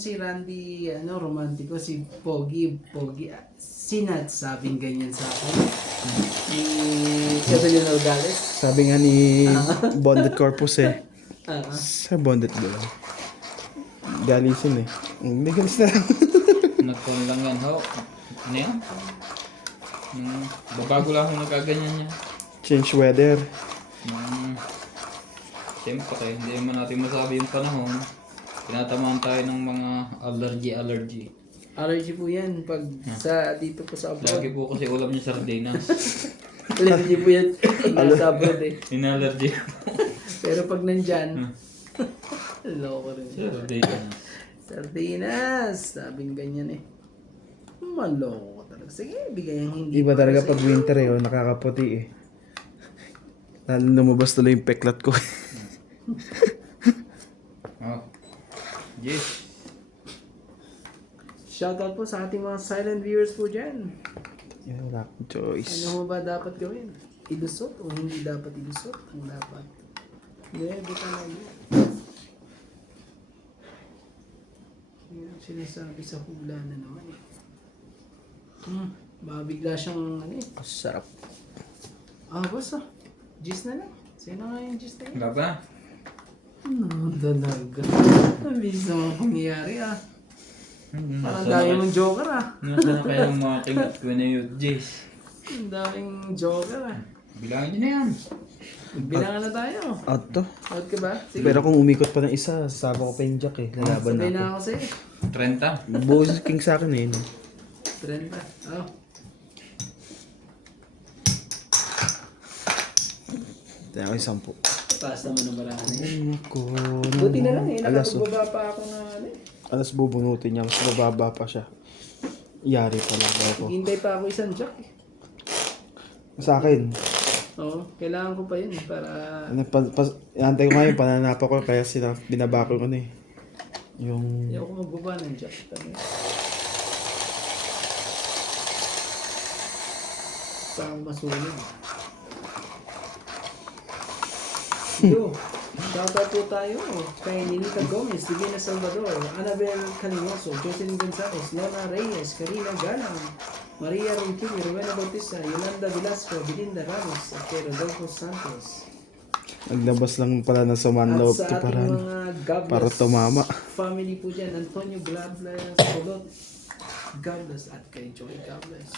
Si Randy, romantiko, si Pogi, sinasabing ganyan sa akin. Si Evelyn Nogales. Sabi nga ni Bonded Corpus eh. Ah, Sa Bonded ba? Galisin eh. Hindi galis na lang. Nagkon lang yan, ho. Ano yan? Babago lang ako nagkaganyan yan. Change weather. Siyempre, hindi naman natin masabi yung panahon. Tinatamaan tayo ng mga allergy. allergy po yan pag sa dito po sa abroad. Lagi po kasi ulam niya sardinas. Allergy po yan nasa abroad eh. Inallergy. Pero pag nandyan, loko rin. Sardinas. Sardinas! Sabing ganyan eh. Maloko ka talaga. Sige, bigay ang hindi. Iba talaga para pag sa'yo. winter eh, nakakaputi eh. Lalo lumabas tuloy yung peklat ko. Oh. Yes. Shoutout po sa ating mga silent viewers po dyan. Yan, wala akong choice. Ano mo ba dapat gawin? Ilusot o hindi dapat ilusot? Ang dapat. Hindi, buta na yun. Yan ang sinasabi sa hula na naman eh. Baka bigla siyang ano eh. Sarap. Boss Gis na lang. Sino nga yung gis na yun? Wala ba? Dalaga. Ang bilis naman pangyayari Parang dami mong joker Nasa na kayo mga kingat ko na yun, Jess? Ang daming joker Bilangin niyo na yan. Bilangan na tayo. Out to. Out ka ba? Sige. Pero kung umikot pa ng isa, sasama ko pa yung jack eh. Lalaban Sabay na na ako. ako sa'yo. 30. Buhos king sa akin eh. No? 30. Tayo ko yung 10. Taas naman ang barahan eh. Ay, nako. Buti na lang Alas, oh. Nakapagbaba pa ako na Alas bubunutin niya. Mas bababa pa siya. Yari talaga ako. Hintay pa ako isang jack eh. Sa akin. Oo, kailangan ko pa yun para... Antay ko ngayon, pananapa ko. Kaya binabako ko na eh. Yung... Hindi ako magbaba ng jack. Parang masunod. Yo, shoutout po tayo kay Ninita Gomez, Divina Salvador, Annabel Calinoso, Jocelyn Gonzalez, Lona Reyes, Karina Galang, Maria Ronquillo, Rowena Bautista, Yolanda Velasco, Belinda Ramos, at kay Rodolfo Santos. Naglabas lang pala ng saman At loob sa to ating para, mga Gables para tumama. family po dyan, Antonio Gables, Colot Gables, at kay Joy Gables.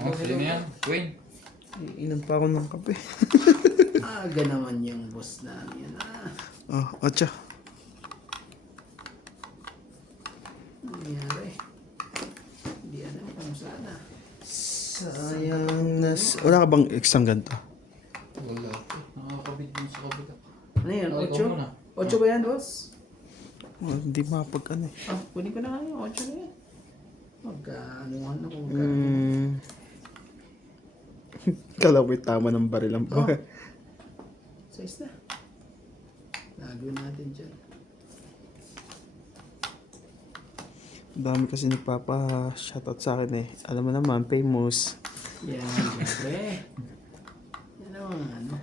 Oh, sino yan? Wayne. Inom pa ako ng kape. Aga naman yung boss namin. Oh, atcha. Nangyari. Hindi alam kung sana. Sayang wala ka bang exam ganito? Wala. Nakakabit din sa kabila. Ano yan? Ikaw 8? muna. 8 ba yan, boss? Hindi mapag ano eh. Kunin ko na nga yung 8 na yan. Magkaanuhan ako. Kalawit tama ng barilang pa. Size na. Lagyan natin dyan. Dami kasi nagpapa-shoutout sa akin eh. Alam mo naman, famous. Yan, siyempre. Yan naman,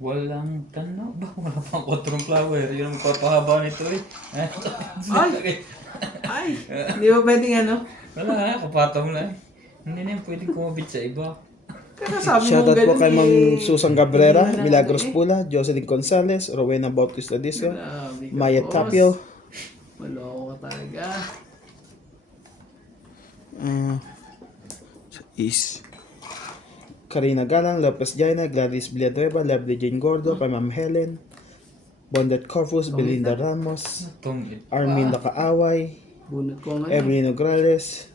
Walang tanong ba? Wala pang quattrong flower. Yun ang papahaba nito eh. Ay! Ay! Hindi ba pwedeng Wala kapatong na eh. Hindi na yung pwedeng kumabit sa iba. Pero sabi mo Shoutout po ganun kay Ma'am Susan Cabrera, Hindi na Milagros eh. Pula, Jocelyn Gonzalez, Rowena Bautista Disco, Grabe ka, Maya boss. Tapio, Maloko ka talaga. is Karina Galang, Lopez Jaina, Gladys Villanueva, Lovely Jane Gordo, kay Ma'am Helen, Bondet Corpus, Belinda Ramos, Tungit. Armin Nakaaway, Bunot ko nga. Evelyn Nograles.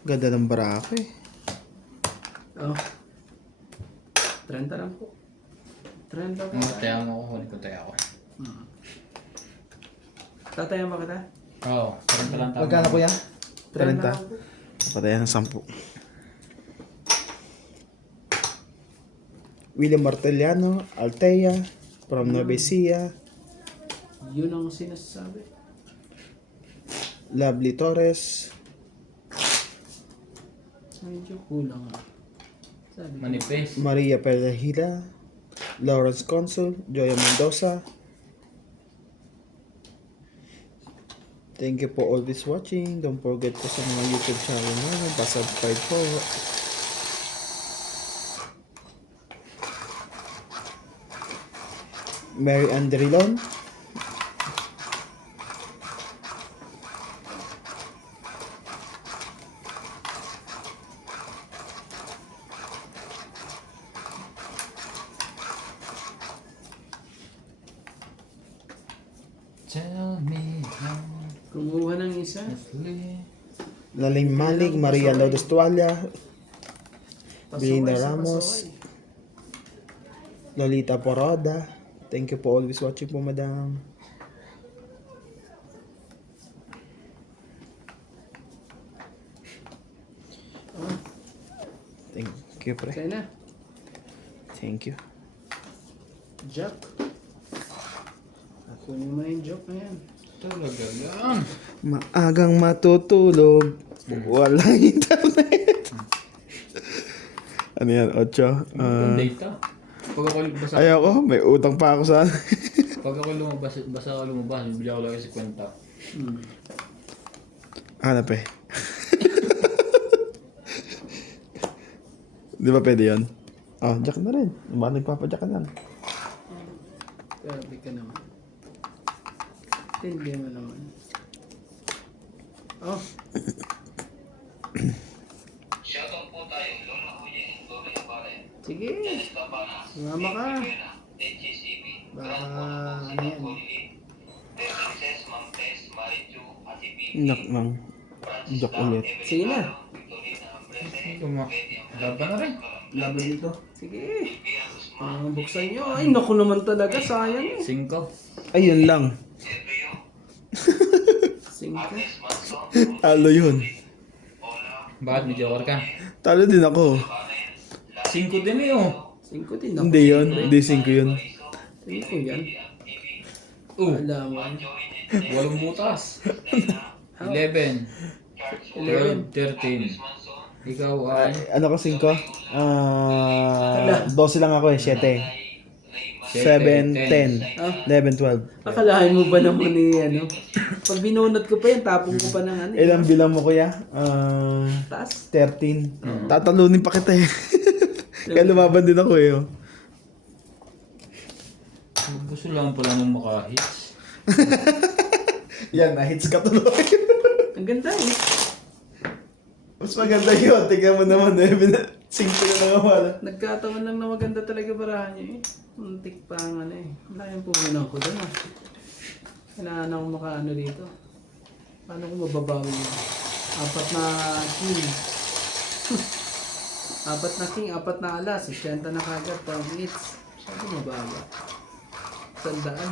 Ganda ng barako eh. 30 lang po. 30 po. Taya mo ako. Kunin ko taya ko. Tatayan ba kita? Oo. 30 lang tama. Magkano po yan? 30 lang 30. po. Patayan ng 10. William Martellano, Altea, from Nueva Ecija, Yun ang sinasabi. Lovely Torres, Medyo kulang Sabi ko. Manifest. Maria Perejila, Lawrence Consul, Joya Mendoza. Thank you for always watching. Don't forget po sa mga YouTube channel namin, pa-subscribe po. Mary Andrilon. Tell me how Kumuha ng isa. to Laling Malig, Maria Lourdes Tualia, Belinda Pasaway sa Ramos, pasaway. Lolita Poroda. Thank you for always watching po, madam. Ah, Thank you, pre. kaya na. Thank you. Jack. Kunin mo na yung joke na yan. Talaga yan. Maagang matutulog, walang internet. Ano yan, 8? Ang data. Pag ako basa, Ayoko, may utang pa ako sa pag ako lumabas, basa ako lumabas, bibili ako lang sa kwenta. Hanap eh. Di ba pwede yun? Oh, jack na rin. Bakit nagpapadyak ka lang? Grabe ka naman. Hindi mo naman. Oh, Shoutout po tayo, Lola Kuya, Lola Yabare, sige. Dennis Tabana, Sumama ka. Rivera, HCCB, Baka Grand Polo, ano Sina yan. Colin, Princess, Ma'am Tess, Marichu, Ati Bibi, Nak lang. Francis Joke Lam, ulit. Evelyn Sige na. Aro, Victorina Ambrese, Tuma. Laban na rin. Laban dito. Sige. Silvia Guzman, Buksan nyo. Ay, naku naman talaga. Sayang eh. 5. Ayun lang. Silvio, Singka. Agnes Manson, Talo yun. Ola, Bakit may joker ka? Talo din ako. 5 din eh oh. 5 din ako. Hindi yun. Hindi 5 yun. 5 yan. Oh, Alam mo. 8 butas. 11. 12, 13. Ikaw ay Ano ko 5? 12 lang ako eh. 7. 7, 10, Ah, 11, 12. akalain mo ba naman ni ano? Pag binunot ko pa yan, tapong ko pa ng ano. Ilang bilang mo kuya? Taas. 13. Tatalunin pa kita eh. Kaya lumaban din ako eh. Oh. gusto lang pala ng makahits. Yan, na-hits ka tuloy. Ang ganda eh. Mas maganda yun. Tingnan mo naman eh. 5 na lang wala. Nagkataon lang na maganda talaga barahan niya eh. Muntik pa ang ano eh. Laking puminan ko doon ah. Kailangan akong makaano dito. Paano ko mababawi yun? 4 na king. 4 na king, 4 na alas. 60 na kagad. 10 hits. Sabi mababa. Tandaan.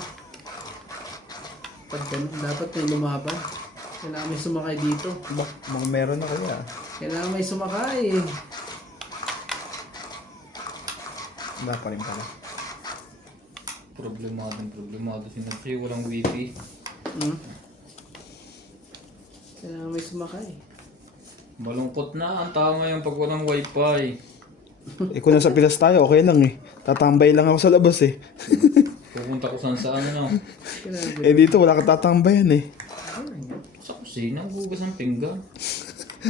Pag ganun, dapat may lumaban. Kailangan may sumakay dito. Mga meron na kuya. Kailangan may sumakay eh. Wala pa rin pala. Problemado si Natri, walang wifi. Hmm? Kailangan may sumakay. Malungkot na, ang tama yung pag walang wifi. Eh kung nasa Pilas tayo, okay lang eh. Tatambay lang ako sa labas eh. Pupunta ko saan ano. Kailangan Eh dito wala ka tatambayan eh. Sa kusina, hugas ng pinggan.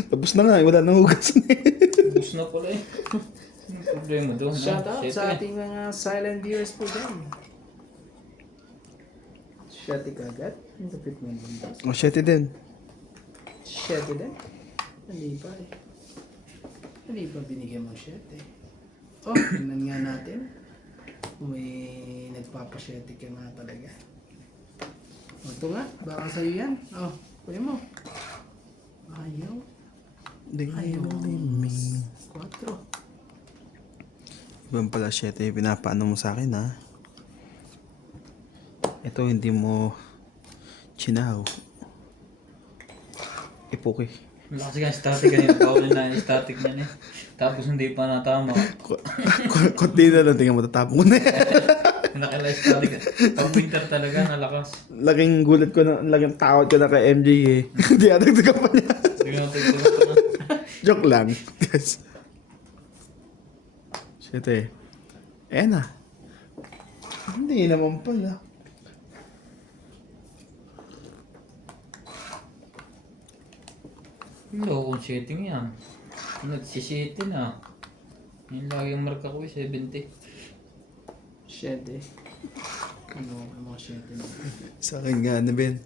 Tapos na nga eh, wala nang hugas na eh. Hugas na pala eh. Anong problema doon? Shout out Shit, sa eh. ating mga silent viewers po dyan. Shati kagad? Ang kapit mo naman. Oh shit din. Shati din? Hindi pa eh. Hindi pa binigyan mo shati. Oh, tingnan nga natin. May nagpapasyati ka nga talaga. O, ito nga. Baka sa'yo yan. Oh, kunin mo. Ayaw. Ayaw. 4. Ibang pala 7, pinapaano mo sa akin ha. Ito hindi mo chinaw. Ipuki. Wala kasi static kanina. Bawal na yung static na eh. Tapos hindi pa natama. Kunti na lang, tingnan mo, tatapon ko na yan. Nakala static. Pag winter talaga, nalakas. Laking gulat ko na, laking takot ko na kay MJ eh. Hindi atagtaga pa niya. Hindi ko na. Joke lang. Guys. Shit eh. Ayan na. Hindi naman pala. Hello, kung setting yan. Nagsisitting na. Yung lagi yung marka ko 70. 7. Ano, mga 7 na. Sa akin nga, ano Ben?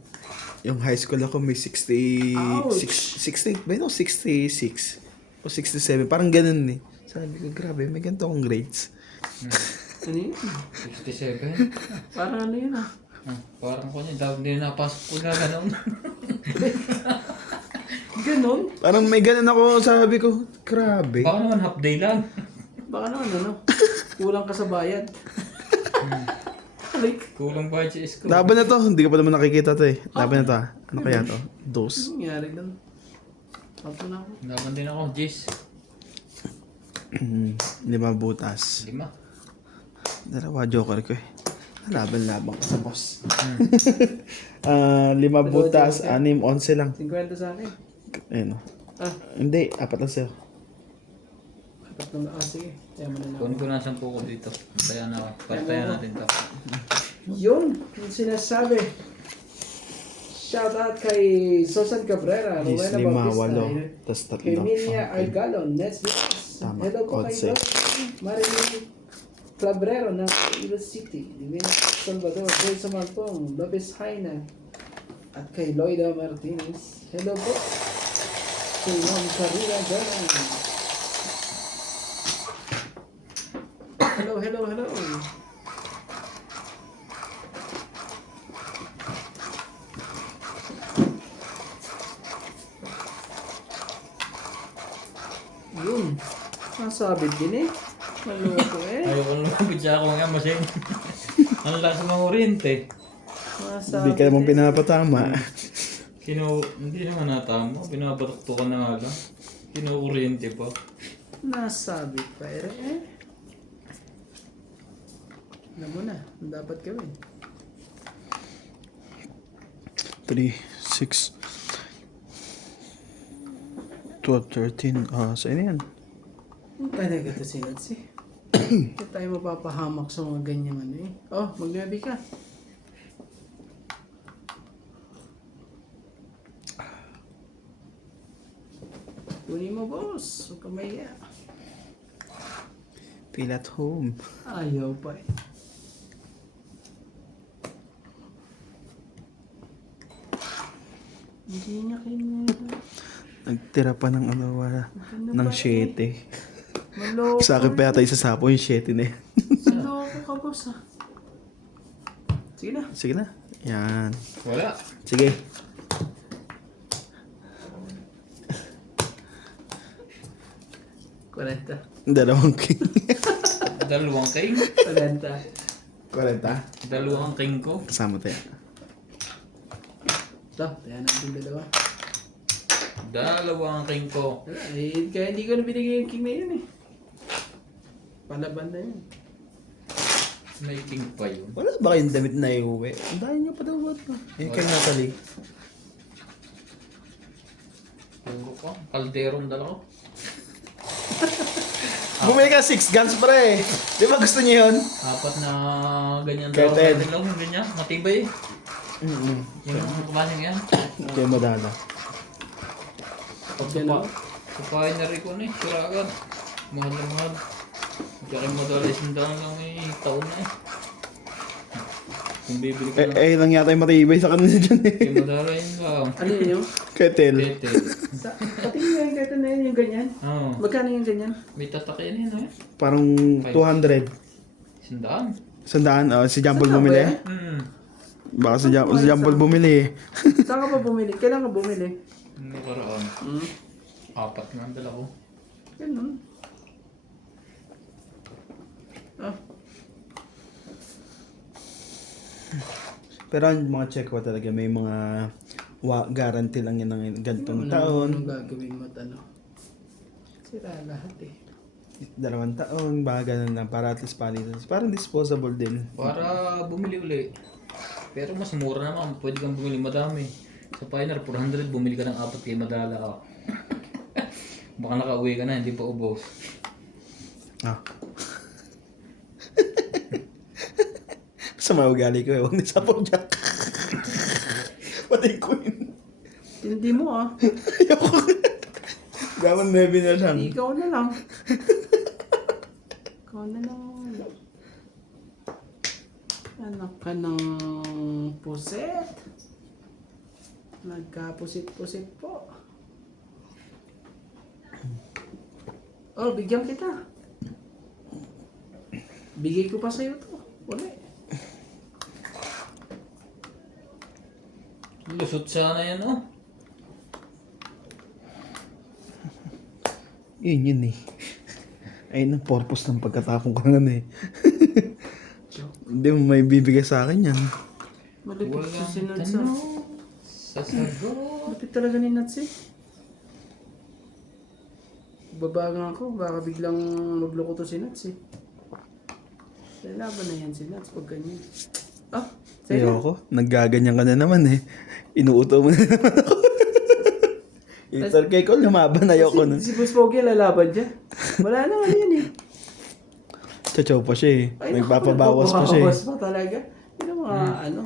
Yung high school ako may 60... Ouch! 60 ba yun? 66 o 67. Parang ganun eh. Sabi ko, grabe, may ganito akong grades. Ano yun? 67. Parang ano yun ah. Parang ko niya, dapat hindi na napasok ko na gano'n. Ganon? Parang may ganun ako, sabi ko, grabe. Baka naman half day lang. Baka naman ano? Kulang ka sa bayad. Like, Kulang ba sa school? Laban na to, hindi ka pa naman nakikita to eh. Laban na to ah. Ano kaya to? Dos. anong nangyari doon? Pato na ako. Laban din ako, Jis. 5 butas. 5. 2 joker ko eh. Laban-laban ka sa boss. 5 butas, 6, 11 lang. 50 sa akin. Ayun oh. Ah, Hindi, 4 lang sa'yo. tatlong na. Ah, sige. Kaya mo na lang. Kunin ko na 10 ko dito. Kaya na ako. Partayan natin to. Yun, yung sinasabi. Shout out kay Susan Cabrera, Is Rowena 5, Bautista, 8, tas 3. Emilia Argalon, Netflix. Tama, Hello po kay 11. Marilyn Clabrero ng Iloilo City, Divina Salvador, Joy Samarpong, Lopez Haina, at kay Loida Martinez. Hello po. Kay Ma'am Karina Galang. Hello, hello, hello. Yun. Nasabit din eh. Maloko eh. Ayoko lumapit siya ako nga machine. Ang lakas ng oriente. Hindi ka naman pinapatama. Hindi naman natama. Binabataktukan na nga lang. Kino-oriente pa. Nasabit pa eh. Alam mo na, ang dapat gawin. 3, 6, 12, 13. Saan yan? Talaga to si Nancy. Hindi tayo mapapahamak sa mga ganyang ano eh. Oh, magnabi ka. Kunin mo boss. Huwag ka mahiya. Feel at home. Ayaw pa eh. Hindi niya kinaya. Nagtira pa ng ng 7. Maloko. Sa akin pa yata isa sapo yung 7 na yan. Maloko ka boss ah. Sige na. Sige na. Yan. Wala. Sige. Kwenta. 2 king. Dalawang king. Kwenta. 40. Dalawang king ko. Kasama tayo. Ito, tayo natin dalawa. Dalawang king ko. Wala, eh, kaya hindi ko na binigay yung king na yun eh. Palaban na yun. May king pa yun. Wala ba kayong damit na iuwi? Ang dahil nyo pa daw ba ito? Eh, kay Natalie. Puro ko. Kalderong dala ko. Bumili ka 6 guns pre. Di ba gusto niyo yun? 4 na ganyan Kaya daw. Ted. Ganyan lang, ganyan. Matibay. Yung kumasin yan. Kaya madala. Yan o. Kupain na rin ko na eh. Suragan. Mahal na mahal. Kaya madala isang daan lang eh. Taon na eh. Kung bibili ko lang. Eh, lang yata yung matibay sa kanila dyan eh. Kaya madala yun lang. Ano yun yung? Ketel. Tete. Pati yung kahit na yun yung ganyan. Oo. Magkano yung ganyan? May tatakyan yun eh. Parang 200. Isang daan. Sandaan, si Jambol Saan bumili. ba yan? Baka si Jambol bumili eh. Saan ka pa bumili? Kailan ka bumili? Nakaraan. 4 na ang dala ko. Ganun. Ah, Pero ang mga check ko talaga, may mga guarantee lang yan ng gantong taon. Anong gagawin mo at ano? Sira lahat eh. 2 taon, baka ganun lang. Para at least palitan. Parang disposable din. Para bumili uli. Pero mas mura naman. Pwede kang bumili madami. Sa Pioneer, 400, bumili ka ng 4 kaya madala ka. Baka nakauwi ka na, hindi pa ubos. Sa mga ugali ko, huwag na sapaw dyan. Pati queen. Hindi mo ah. Ayoko. Gaman 9 na lang. Ikaw na lang. Ikaw na lang. Anak ka ng puset. Nagkapusit-pusit po. Oh, bigyan kita. Bigay ko pa sa'yo to. Wala eh. Lusot sana yan, oh. Yun eh. Ayun ang purpose ng pagkatapong ka nga eh. Hindi mo may bibigay sa akin yan. Malapit siya si Walang Nats ah. tanong sa sagot. Malapit talaga ni Nats eh. Babagang ako, baka biglang magloko to si Nats eh. Lalaban na yan si Nats pag ganyan. Ah, sa'yo. Ayoko. Naggaganyan ka na naman eh. Inuuto mo na naman ako. Itar kay ko, lumaban. Ayoko na. Si Boss Pogi lalaban dyan. Wala naman yan eh. Chachaw pa siya eh. Ay, naku, Nagpapabawas pa siya eh. nagpapabawas pa talaga. Yun ang mga ano.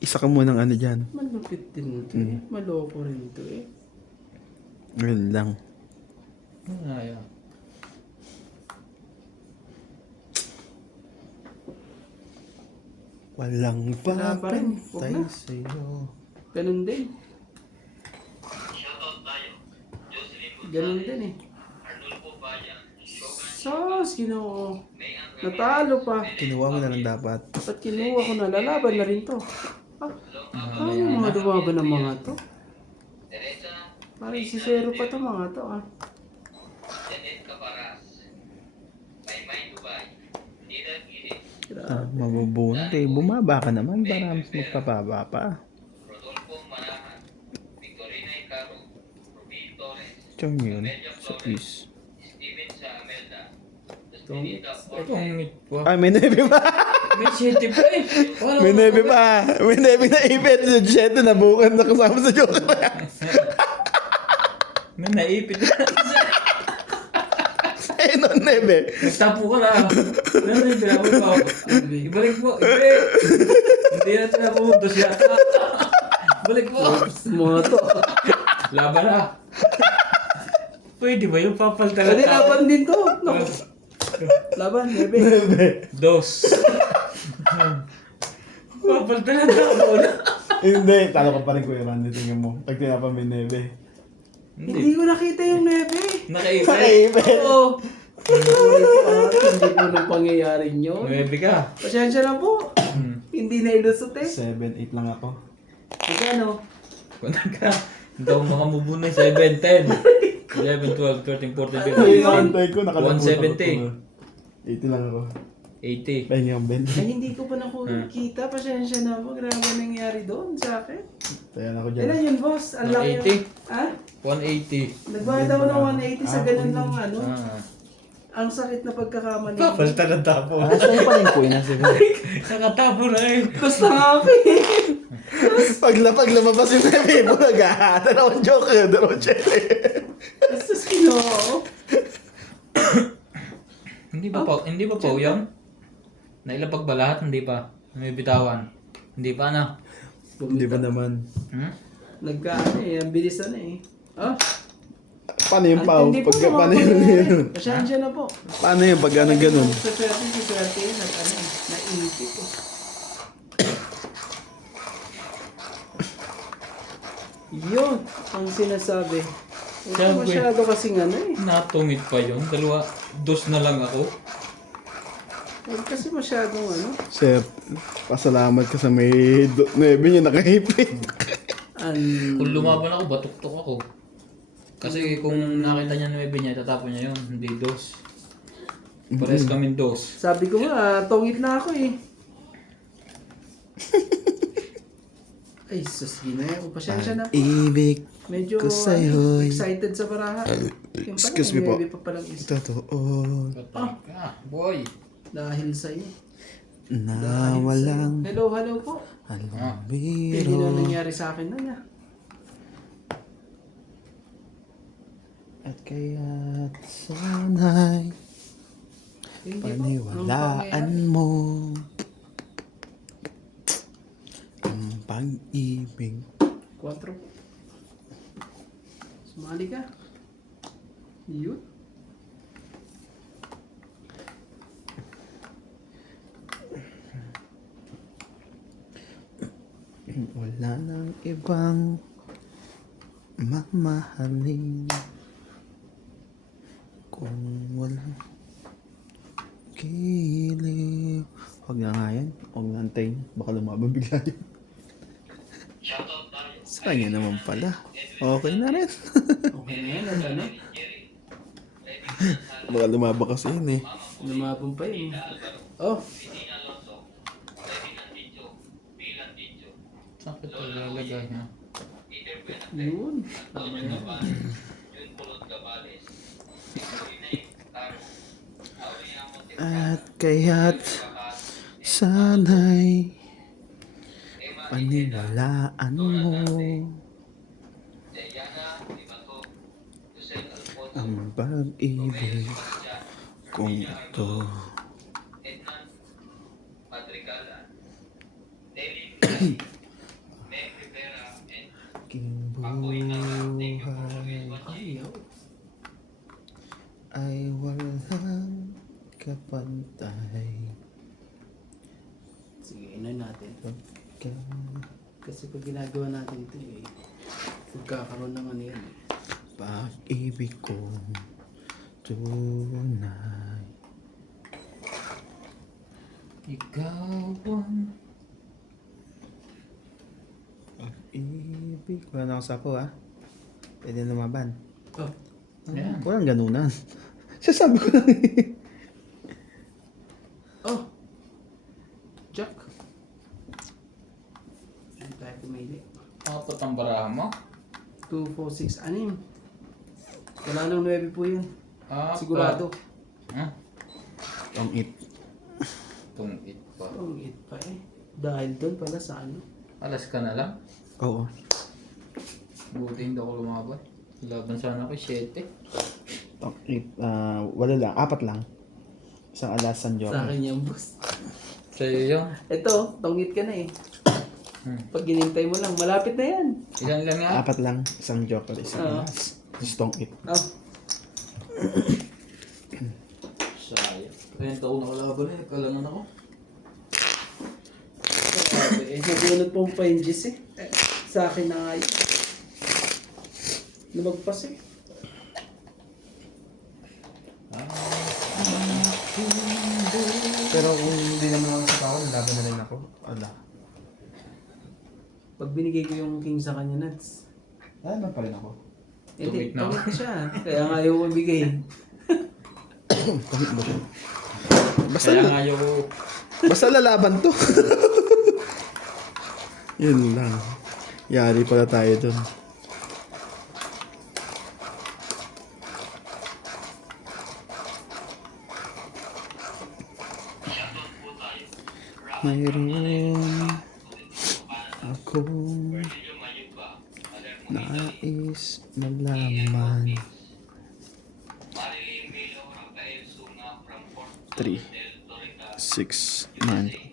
Isa ka munang ano dyan. Malupit din ito eh. Maloko rin ito eh. Ganun lang. Ayaw. Walang Wala pa rin. Huwag papantay na. sa'yo. Ganun din. Shoutout tayo. Jocelyn Ganun Gonzalez, din eh. Arnulfo Bayan, Shogun, Sos, ginoo. May Ang Natalo pa. Kinuha mo na lang dapat. Ba't kinuha ko na? Lalaban na rin to. Ah, kaya mga lumaban ng mga to. Teresa, Parang si Zero pa to mga to ah. Janet Caparas, Maymay Dubai, Tira Girit, Grabe. Mabubunot eh. Bumaba ka naman para mas magpapaba pa. Rodolfo Manahan, Victorina Icaro, Ruby Torres, Chong yun. Sa quiz. Steven Sa Amelda, Justinita Ito Orte, ang ngit po. Ay, may nebe pa! May city pa eh. Wala May ko nebe na- pa! May nebe na ipit! Yung jet na nabukan na kasama sa joke. May naipit na. Eh, no nebe. Nagtapo ka na. Ano yung tinapos pa ako? Ibalik mo. Hindi. Hindi na tinapos. Dos yata. Balik mo. Mga to. Laban na. Pwede ba yung papalta Pwede laban din to. Naku. Laban, bebe. Dos. Papalta na tao na. Hindi, talo ka pa rin Kuya Randy. Tingnan mo. Pag tinapa may nebe. Hindi ko nakita yung nebe. Nakaipit. Nakaipit! Oo. Hindi po nang pangyayari nyo. 9 ka. Pasensya na po. Hindi na ilusot eh. 7-8 lang ako. Magkano? Kung ka. Hindi ako makamubo na 7, 10. 11, 12, 13, 14, 15. Ay, nakantay ko. Nakalimutan 170. ko. 80 lang ako. 80. Pahingi ang Ben. Ay, hindi ko pa nakikita. Pasensya na po. Grabe nangyari doon sa akin. Kaya ako dyan. Ilan yun, boss? Ang laki. 180. Ha? 180. Nagbayad ako ng 180 sa ganun lang ano. Ah. Ang sakit na pagkakamali. Papalta na tapo. Ah, sa'yo pa rin Kuya na sige. Nakatapo na eh. Basta nga ako eh. Pag lumabas yung nebe mo, nag-ahata na akong joke. Daro chete. Basta sino. Hindi ba pa yan? Nailapag ba lahat? Hindi pa. May bitawan. Hindi pa na. Hindi pa naman. Nagkaano eh. Ang bilis na eh. Ah, Paano yung pao? hindi po Pagka naman paano ako yun? nangyayari. Pasensya na po. Paano yung pag ano ganun? Sa swerte yun at ano eh. Naipit eh. Yun ang sinasabi. Ito Siyempre. masyado kasing ano eh. Natungit pa yun. Dos na lang ako. Huwag kasi masyadong ano. Sir, pasalamat ka sa may nebe niya nakahipit. Kung lumaban ako, batuktok ako. Kasi kung nakita niya 9 niya, tatapon niya yun. Hindi dos. Pares kami dos. Sabi ko nga, tongit na ako eh. Ay, sus, ginaya. Pasensya na. Ibig Medyo ko sa'yo'y excited sa baraha. Yung pala, excuse me po. may pa palang isa. totoo Patay ka, boy. Dahil sa'yo. na walang Hello po. alam Hindi biro. na nangyari sa akin na niya. At kaya't sana'y Hindi po. Paniwalaan mo ang pag-ibig. 4. Sumali ka. Yun. Wala nang ibang mamahalin kung walang giliw. Huwag na nga yan. Huwag na antayin. Baka lumaban bigla yun. Shoutout tayo. Sa kanya naman pala. Okay na rin. Okay na yan. Ano na? Baka lumaban kasi yun eh. Lumabong pa yun. Oh. Pidina Alonso. Kevin Anticho. Bill Anticho. Saan ko ito lalagay ha? Peter Benate. Yun. Tama Antonio yan. Gabales. Jun Pulot Gabales. Renee Caro. Aurina Monte. At kaya't sana'y paniwalaan mo Jayana Libato. Jose Alfonso. ang pag-ibig kung ito. Ednan Madrigalan. Nelly Meg Rivera and Aking Apoy na thank you for always buhay watching. Ayaw. ay walang kapantay. Sige, inan natin. Pagka Kasi pag ginagawa natin ito eh, magkakaroon ng ano yan eh. pag-ibig ko tunay. Ikaw ang Pag-ibig. Wala na ako sapo ha. Pwede lumaban. Oh. Yan. Walang ganunan. Sasabi ko lang eh. Oh. Jack. Hindi tayo pumili. Apat ang barahan mo? 2, 4, 6, 6. Wala nang 9 po yun. Apat. Sigurado. Ha? Ang it. Tungit pa. Ang 8 pa eh. Dahil doon pala sa ano. Alas ka na lang. Oo. Buti hindi ako lumaban. Laban sana ako 7. Ang it. Wala lang. 4 lang. Isang alasan joke. Sa akin yung boss. Sa'yo yun. Ito, tongit ka na eh. Pag ginintay mo lang, malapit na yan. Ilan lang nga? 4 lang. Isang joker. Isang Oo. alas. Gustong it. Oh. Sayang. Kaya taon na kalaban eh. Kalangan ako. Eh, nabunod pong painjis eh. Sa akin na nga yun. Lumagpas eh. Pero kung hindi naman ako sa tao, laban na rin ako. Ala. Pag binigay ko yung king sa kanya, Nats. Laban pa rin ako. Hindi, Tungit na. tongit siya. Kaya nga ayaw ko bigay. Tangit ba siya? Basta, Kaya nga ayaw ko. basta lalaban to. Yun lang. Yari pala tayo dun. Mayroon akong nais malaman. 3, 6, 9.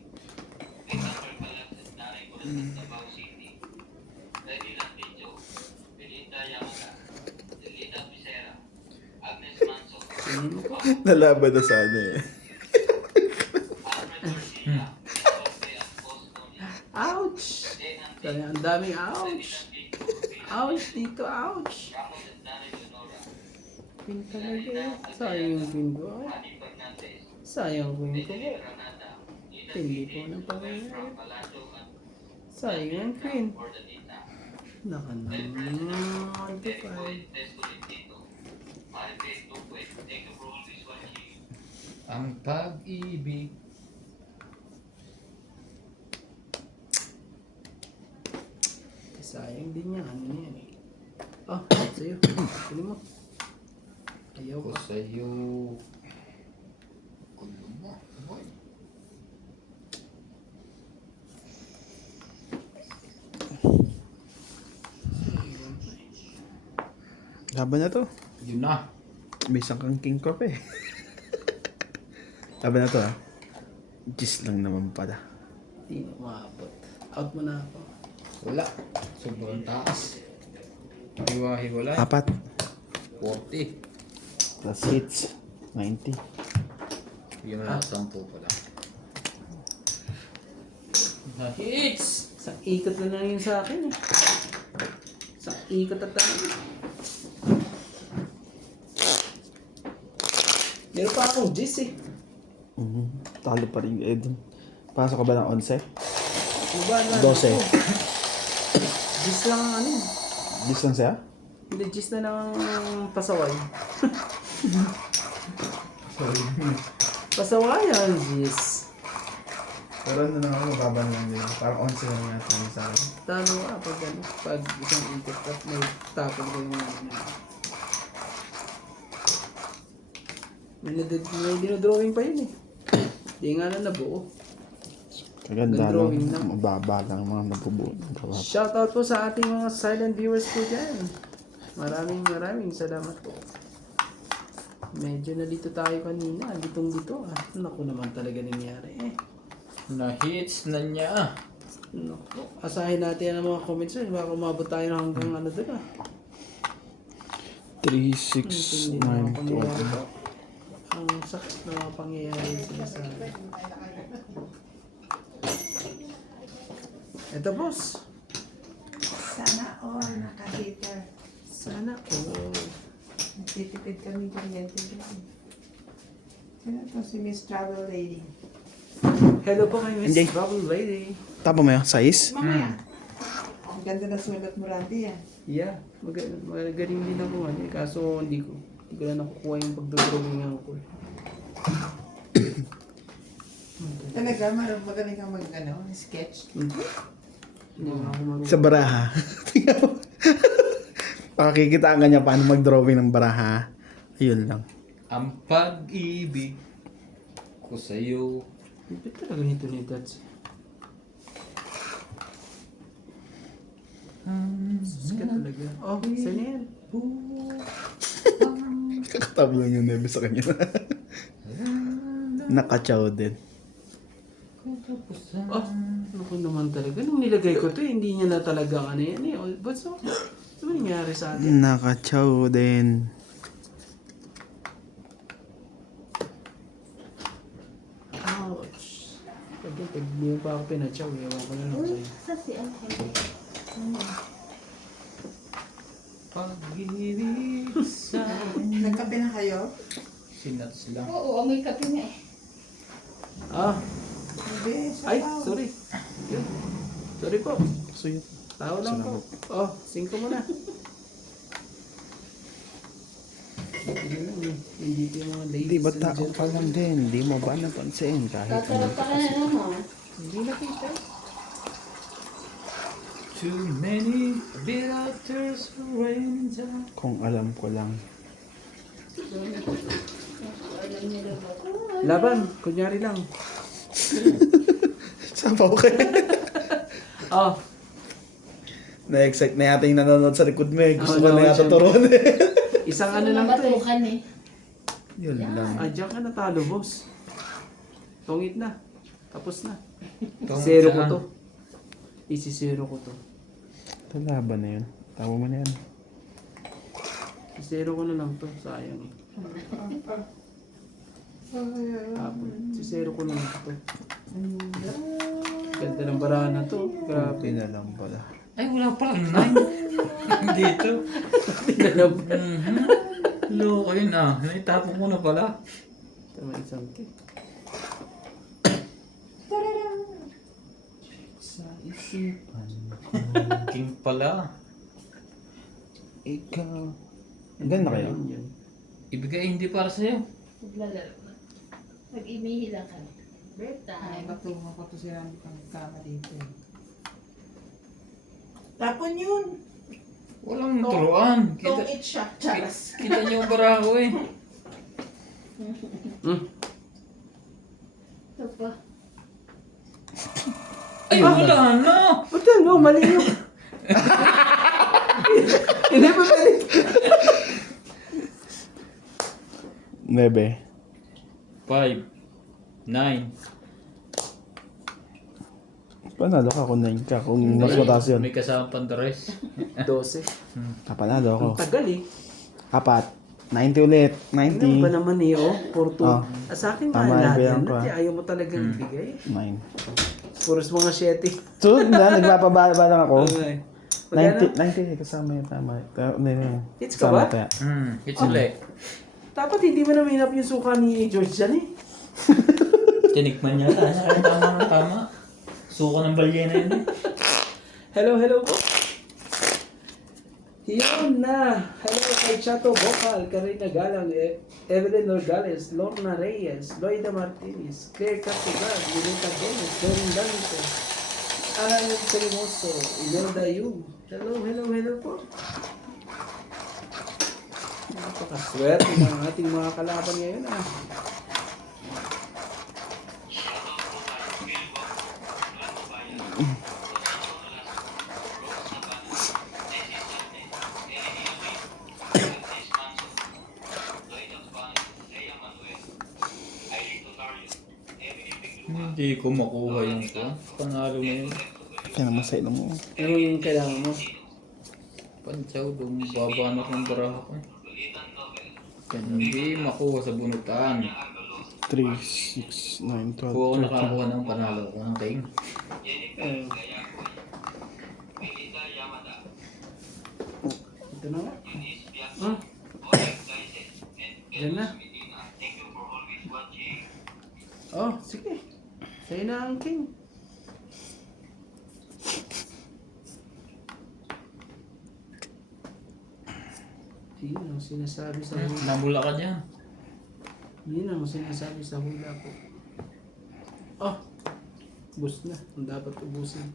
Nalaban na sana eh. Ouch! Kaya ang daming ouch! Ouch dito, ouch! Pin talaga eh. Sayang yung pin ko. Sayang queen ko po. Hindi po ng pangyayari. Sayang yung queen. Naka naman. 1-5. Ang pag-ibig. Sayang din yan. Ano yan eh. Ah, sa'yo. Pili mo. Ayaw Ako ka. sa'yo. Kulo mo. Boy. Laban na to. Yun na. May isang kang king crop eh. Sabi na to, ha? Gis lang naman pala. Hindi na maabot. Out mo na ako. Wala. Sobrang taas. Hiwa-hiwalay. 4. 40. Plus hits. 90. Yun na 10 pala. Hits! Sa ikot na lang yun sa akin eh. Sa ikot at tayo. Meron pa akong G's eh. Talo pa rin eh dun. Pasok ka ba ng 11? Diba na? 12. G's lang ang ano. Gis lang siya? Hindi, G's na lang ang pasaway. Pasaway ang G's. Pero ano na ako, mababa lang din. Parang 11 lang yata yung sa akin. Talo ka pag ano, pag isang ikot at may tapon ko yung ano. May dinodrawing pa yun eh. Di nga na nabuo. Kaganda Nag-drawing lang. na. Mababa lang mga nabubuo ng gawa. Shoutout po sa ating mga silent viewers po dyan. Maraming salamat po. Medyo nalito tayo kanina. Litong-lito ah. Naku naman talaga nangyari eh. Na-hits na niya. Naku. Asahin natin ang mga comments eh. Baka umabot tayo hanggang ano doon ah. 3, 6, 9, 12. Ang sakit na mga pangyayari sila sa akin. Ito boss. Sana all naka-heater. Sana all. Nagtitipid kami kuryente doon. Sino to si Miss Travel Lady? Hello po kay Miss Hindi. Trouble Lady. Tapa mo yun? Size? Mamaya. Ang ganda na sulat mo, Randy, ah. Yeah, magaling din ako ano eh. Kaso hindi ko na nakukuha yung pagdodrawingan ko. Talaga, magaling kang sketch. Hindi na ako marunong. Sa baraha. Pakikitaan ka niya paano mag-drawing ng baraha. Ayun lang. Ang pag-ibig ko sa'yo. Hindi talaga nito ni Dats. Suska talaga. Oh, saan yan? Kakatabi lang yung nebe sa kanya. Nakachaw din. Oh, naku naman talaga. Nung nilagay ko to, hindi niya na talaga ano yan eh. Oh, but so, ano nangyari sa atin? Nakachaw din. Ouch. Pag hindi mo pa ako pinachaw, ewan ko na lang sa'yo. Pag-ibig sa Nagkape na kayo? sinats lang. Oo, may kape nga eh. Ah, Hindi, ay, sorry. Yun. Sorry po. So yun. Tao lang po. Oh, 5 mo na. Hindi ko yung mga ladies. Hindi ba and tao gentlemen. pa lang din? Hindi mo ba napansin kahit ano? Tatarap ka na naman. Hindi nakita. Too many bitter tears raining down. Kung alam ko lang. Alam nila ba? Laban, kunyari lang. Sabaw ka. Oh, Na-excite na yata yung nanonood sa likod mo eh. Gusto Oo, ko na no, yata syempre. turuan eh. isang ano lang to eh. Matukan eh. Yun lang. Ah, diyan ka natalo, boss. Tungit na. Tapos na. Tungit Zero ko saan? to. Isi-zero ko to. Ito laban na yun. Tawa mo na yan. Isi-zero ko na lang to. Sayang eh. Tapos, isi-zero ko na lang to. Ganda ng barahan na to. Grabe. Okay na lang pala. Ay, wala palang 9. Dito. Tinanap. Loko yun ah. Naitapon ko na pala. Tama isang kit. Sa isipan King pala. ikaw. Ganda kayo? Yan. Ibigay hindi para sa'yo. Naglalaro na. Nag-imihi lang kami. Ay, Bedtime. matulungan ko to si Randy pang kama dito. Tapon yun. Walang turuan. Kita, Tungit siya. Charas. kita niyo yung bara ko eh. Ito pa. Ay, wala na. Ba't yan? No, mali yun. Hindi pa pwede. Nebe. 5. 9. Panalo ka kung 9 ka. Kung mas mataas yun. May kasama pandares. 12. Panalo ako. Ang tagal eh. 4. 90 ulit. Ano ba 90. naman eh, oh? 4-2. Oh. Sa akin, Tama mahal yung lahat bilang yan. ko, ah. Dati ayaw mo talagang ibigay. 9. Puros mga 7. So, nagpapababa lang ako. Okay. Magkano? 90 kasama yun. Tama. Hits ka ba? It's ulit. Dapat hindi mo na minap yung suka ni George dyan eh. Tinikman niya ka. Ano kaya tama? Suko ng balyena yun eh. Hello po. Yun na. Hello kay Chato Bocal, Karina Galang, Evelyn Nordales, Lorna Reyes, Loida Martinez, Claire Casigar, Lilita Gomez, Dorin Danito, Alan Serimoso, Imelda Yu. Hello po. Napakaswerte ng ating mga kalaban ngayon ah. Hindi ko makuha yung ko. Panalo na yun. Kaya naman sa ilong mo. Ano yung kailangan mo? Pansaw, bumababa na kong baraha ko. Hindi makuha sa bunutan. 3, 6, 9, 12, Kung ako nakakuha ng panalo ko ng king. Ito na nga. Ah. Diyan na. Oh, sige. Sa'yo na ang king. Yun ang sinasabi sa hula. Namula ka dyan. Yun ang sinasabi sa hula ko. Oh! Ubus na. Ang dapat ubusin.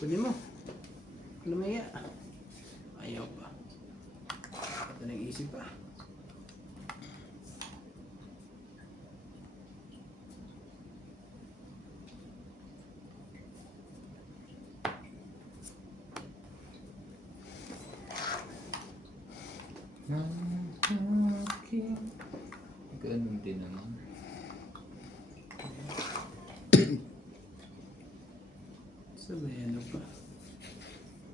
Kunin mo. Lumaya. Ayaw pa. Ito nag-iisip pa. Ganun din naman. Sabay ano pa.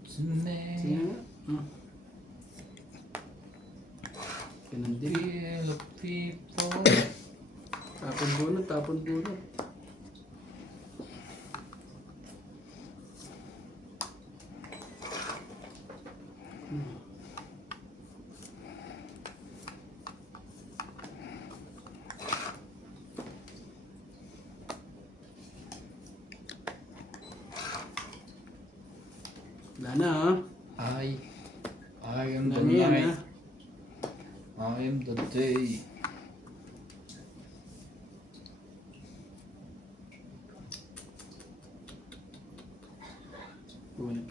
Sige May nga. Ganun din. feel of people. Tapon bunot. Wala na ha. I am the Dami yan ha. night. I am the day. Bunot.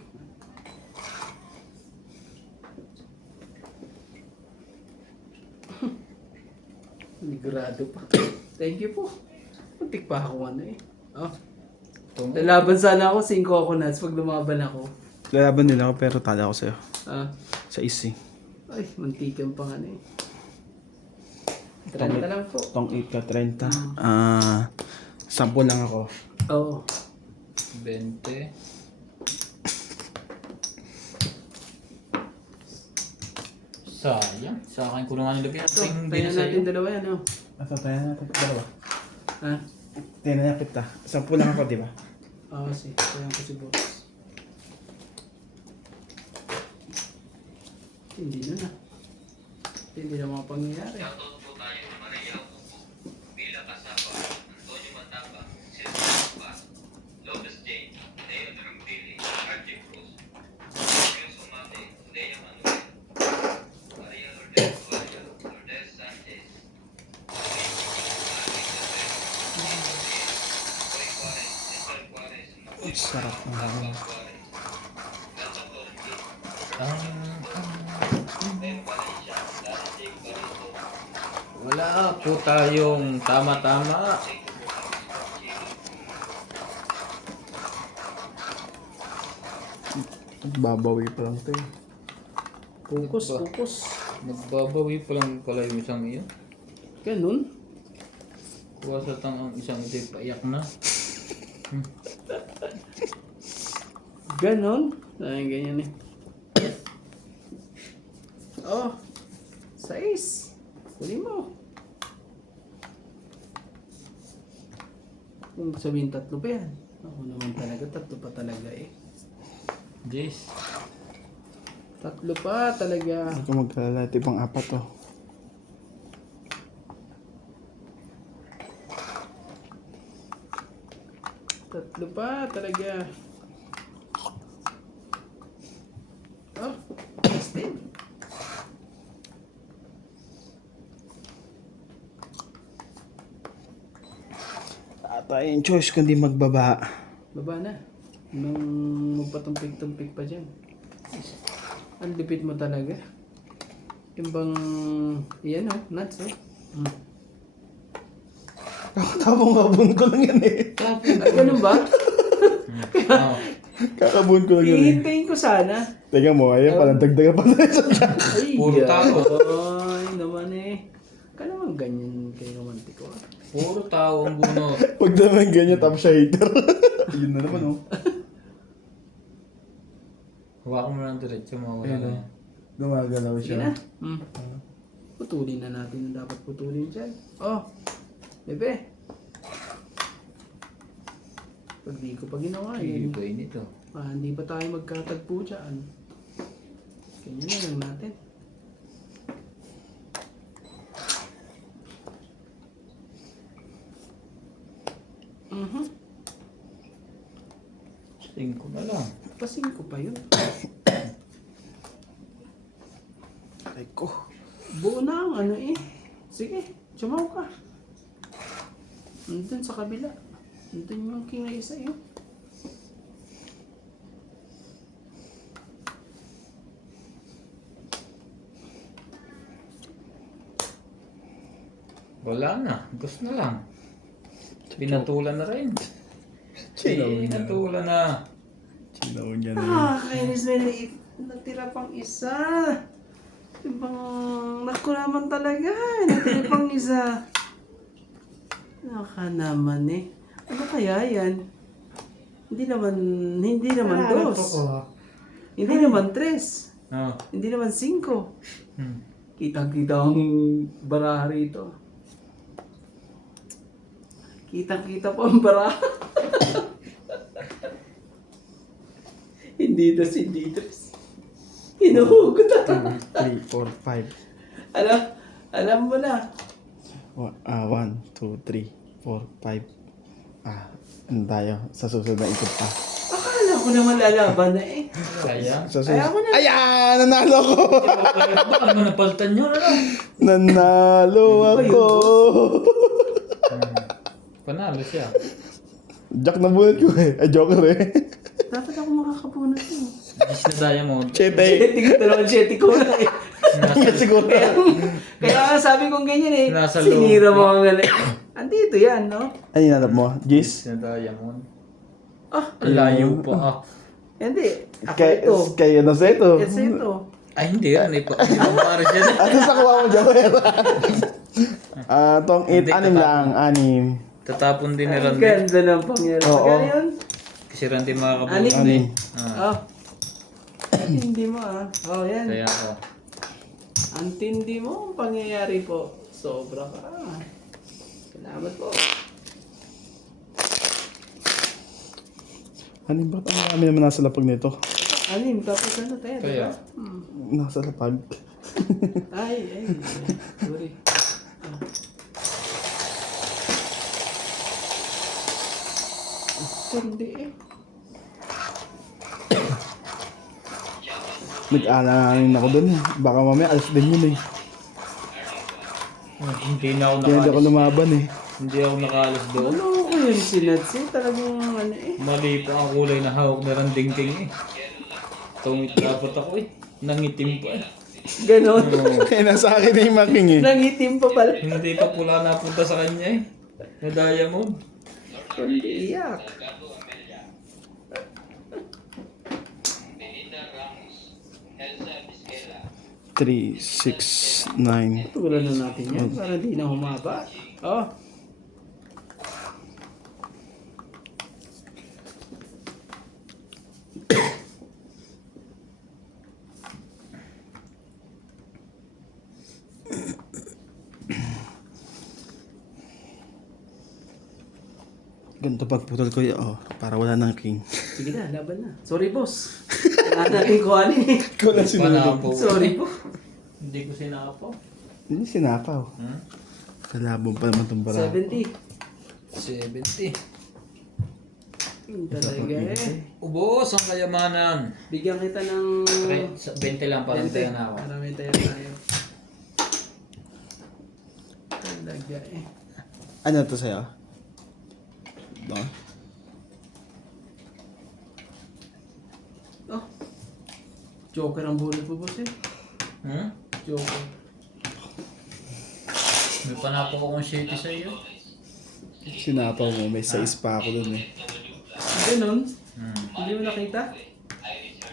Ligurado pa. Thank you po. Muntik pa ako ano eh. Oh. Lalaban sana ako, 5 coconuts pag lumaban ako. Lalaban nila ako pero tala ako sa'yo. Ah. Sa easy. Ay, mantikan pa nga na eh. 30 lang po. Tong 8 ka 30. 10 lang ako. Oo. 20. Sayang. Sa akin ko na nga nilagyan. So, Tingin tayo din sa'yo. natin dalawa yan oh. Ito, tayo natin. Dalawa. Ha? Tayo na kita. 10 lang ako, di ba? Oo, kasi. Kaya ko si boss. Hindi na na. Hindi na mga pangyayari. Shoutout po tayo, Maria Upo, Bila Casaba, Antonio Mataba, Silvio Paz, Lotus J, Leo Durambili, RJ Cruz, Julio Sumate, Lea Manuel, Maria Lourdes Guardia, Lourdes Sanchez, Boy Juarez, Cesar Juarez, Sarap ng hangin. Juarez, Nasa Torque, Ben Valencia, Dara J. Barito, Wala po tayong tama-tama. Babawi pa lang to eh. Focus, focus. Nagbabawi pa lang pala yung isang iyon. Ganun. Kuha sa ang isang ito'y paiyak na. Ganon. Ay, ganyan eh. Oh. 6. Kunin mo. Kung sabihin 3 pa yan. Ako naman talaga, 3 pa talaga eh. Jace. 3 pa talaga. Huwag ka magkalala. Ito pang 4 to. Tatlo pa talaga. Oh, Justin. Tayong choice kundi magbaba. Baba na. Nung magpatumpik-tumpik pa dyan. Ang lipit mo talaga. Yung bang, yan oh, nuts oh. Kakabong-kabon ko lang yan eh. Ay, ganun ba? Oh. Kakabon ko lang yan eh. Hihintayin ko sana. Teka mo, ayun palang dagdagan pa tayo sa chat. Ay, Puro tao. Ay, naman eh. Ka naman ganyan kay romantiko. Puro tao ang bunot. Huwag naman ganyan tapos siya hater. Yun na naman oh. Hawakan mo lang diretso, mawala Ayun na. oh. Gumagalaw Sige na. siya. Putulin na natin ang dapat putulin dyan. Oh, bebe. Pag di ko pa ginawa Hindi yun. ba nito? Hindi pa tayo magkatagpo dyan. Ganyan na lang natin. Tingko na lang. Pasing ko pa yun. Ay ko. Buo na ang ano eh. Sige, chumaw ka. Nandun sa kabila. Nandun yung king na isa yun. Wala na. Gusto na lang. Pinatulan na rin. Pinatulan na. Sinaw niya na yun. Kainis na yun. Natira pang isa. Ibang naku naman talaga. Natira pang isa. Naka naman eh. Ano kaya yan? Hindi naman dos. Hindi naman tres. Oh. Hindi naman 5. Hmm. Kitang-kita ang baraha rito. Kitang-kita po ang baraha. Hindi dos. Hinuhugot ako. 3, 4, 5. Alam mo na. 1, 2, 3, 4, 5. Ano tayo? Sa susunod na ikot pa. Akala ko naman lalaban na eh. Kaya? Sa Ay, ako na. Ayan! Nanalo ko! Baka naman napalitan nyo na lang. Nanalo ako! Panalo siya. Jack na bunot ko eh. Ay, joker eh. Dapat ako makakabunot eh. Gis na diamond. Chete. Siyete ko, dalawang siyete ko na eh. Siguro. Kaya nga sabi kong ganyan eh. Nasa loob. Sinira mo ang ano. Andito yan, no? Ano yung hanap mo? Gis? Gis na diamond. Ah, Ang layo pa ah. hindi. Ako Kay, ito. kay ano sa ito? It's ito. Ay hindi rin. Ipapare siya na. Ano sa kuha mo, joker? Tong 8, Hindi, 6 lang. 6. Tatapon din ni Ang Randy. ganda ng pangyari. Oo. Magkano yun? Kasi Randy makakabuti. Anim. Anim. Ah. Oh. Hindi mo ah. Oh, yan. Kaya ako. Ang tindi mo ang pangyayari po. Sobra ka. Salamat po. Ano ba? Ang dami naman nasa lapag nito. Anim, tapos ano tayo, Kaya. diba? Hmm. Nasa lapag. Ay. Sorry. Hindi eh. Nag-aalanin ako dun eh. Baka mamaya alas din yun eh. Hindi na ako Kaya hindi ako nakalis. lumaban eh. Hindi ako nakalis doon. Ano ko yun si Natsi? Talagang ano eh. Mali pa ang kulay na hawak na Randy King eh. Tungit dapat ako eh. Nangitim pa eh. Ganon. Kaya nasa akin na yung making eh. Nangitim pa pala. Hindi pa pula napunta sa kanya eh. Na diamond. Kundi iyak. 3, 6, 9. Tulan na natin yan para di na humaba. Oh. Ganito pagputol ko yun, oh, para wala nang king. Sige na, laban na. Sorry, boss. Wala natin kuhanin eh. Ikaw lang Panapo. Sorry po. Hindi ko sinapo. Hindi sinapaw. Hmm? Kalabong pa naman itong bara. 70. 70. Talaga eh. Ubos ang kayamanan. Bigyan kita ng... 20 lang para tayo na ako. Marami tayo tayo. Talaga eh. Ano to sa'yo? No? Oh. Joker ang bullet po, boss eh. Hmm? Joker. May panapo ko kung shitty sa iyo. Sinapaw mo, may size pa ako dun eh. Ganun. Hmm. Hindi mo nakita?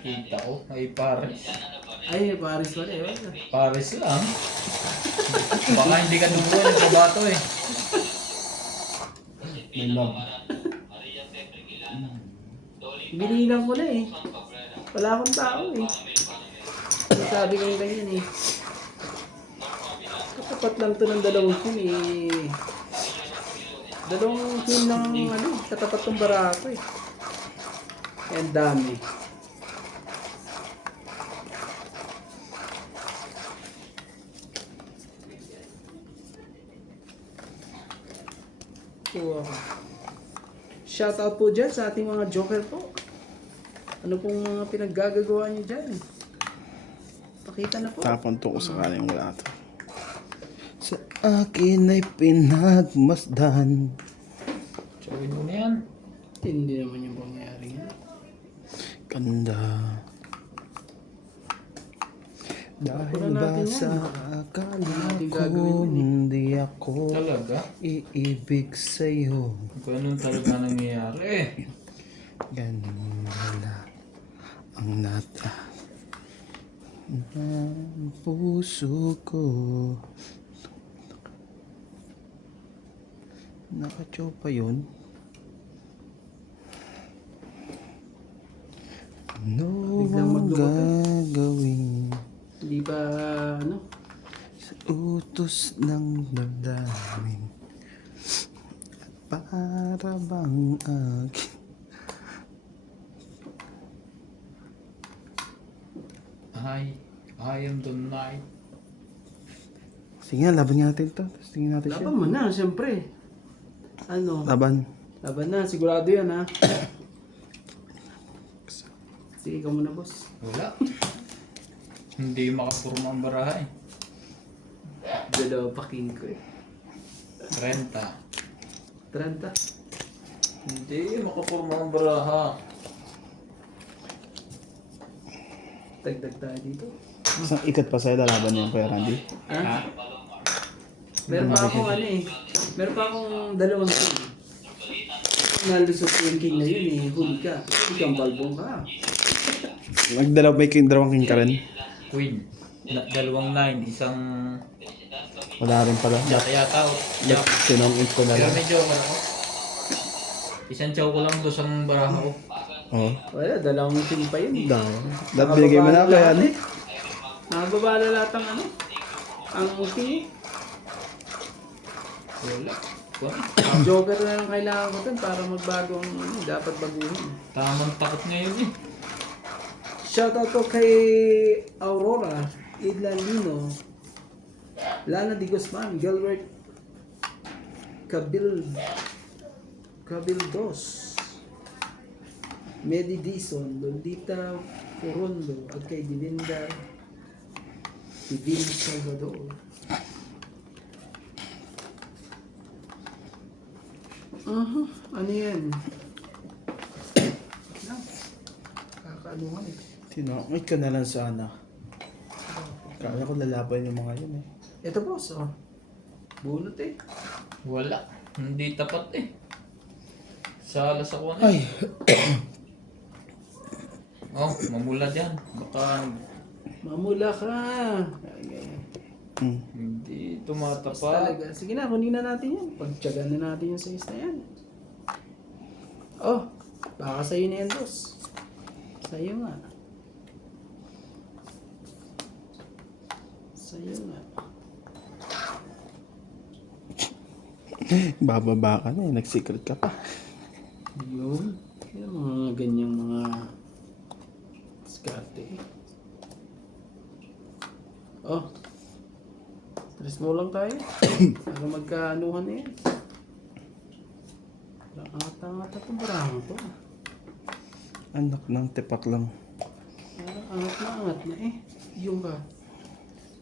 Kita ko. Ay Paris. Ay, Paris pala eh. Paris lang. Baka hindi ka dubuhan ng bato eh. May love. Binilang ko na eh. Wala akong tao eh. Sabi ko yung ganyan eh. Katapat lang to ng dalawang team eh. Dalawang team lang ano, katapat ng barako eh. Ang dami. Kuha ko. Shoutout po dyan sa ating mga joker po. Ano pong mga pinaggagawa niyo dyan? Pakita na po. Tapon to ko sakaling wala to. Sa akin ay pinagmasdan. Chawin mo na yan. Hindi naman yung pangyayari yan. Ganda. Dahil Wala ba natin yan. sa akala natin ko gagawin yun hindi ako Talaga? iibig sa'yo. Ganun talaga nangyayari. Ganun wala ang nata ng puso ko. Naka-chow pa yun? Ano Biglang ang magluto. gagawin Hindi ba ano? sa utos ng damdamin? Para bang akin I am the night. sige nga, laban nga natin to. Tapos tingin natin siya. Laban mo na, siyempre. Ano? Laban. Laban na, sigurado yan ha. Sige, ikaw muna boss. Wala. Hindi makapurma ang baraha eh. Dalawa pa king ko eh. 30. 30. Hindi makapurma ang baraha. Dagdag tayo dito. Isang ikat pa sa'yo, lalaban niya Kuya Randy. Ha? Meron pa akong ano eh. Meron pa akong dalawang king. Nalusot ko yung king na yun eh. Huli ka. Ikaw balbong ka. May dalawang king ka rin. Queen. Dalawang 9. Isang Wala rin pala. yata. Ba't sinong-int ko na Pero lang? medyo ako. Isang chow ko lang doon sa baraha ko. Oo. Wala, dalawang king pa yun eh. Dahil. Dapat binigay mo na kaya ano? Nakababala lahat ang ano? Ang king. Wala. Wala. Joker na lang kailangan ko dun para magbago ang ano, dapat baguhin. Tamang takot ngayon eh. Shoutout ko kay Aurora, Idlan Lino, Lana Di Guzman, Gilbert Cabildos, Medi Dison, Lolita Forondo, at kay Divinda Divin Salvador. Ano yan? Kakaanuhan eh. Tinakit ka na lang sana. Kaya ko lalaban yung mga yun eh. Ito boss, oh. Bunot eh. Wala. Hindi tapat eh. Salas ako na. Ay! Oh, mamula dyan. Baka Mamula ka. Ganyan. Hindi Tapos tumatapat. talaga. Sige na, kunin na natin yan. Pagtyagan na natin yung size na yan. Oh, baka sa'yo na yan, boss. Sa'yo nga. Sa'yo nga. Bababa ka na eh. Nag-secret ka pa. Yun. Yung mga ganyang mga skarte. Oh. Stress mo lang tayo. Para magkaanuhan na yan. Angat-angat itong barang to. Anak ng tipak lang. Parang angat na eh. Yung ba?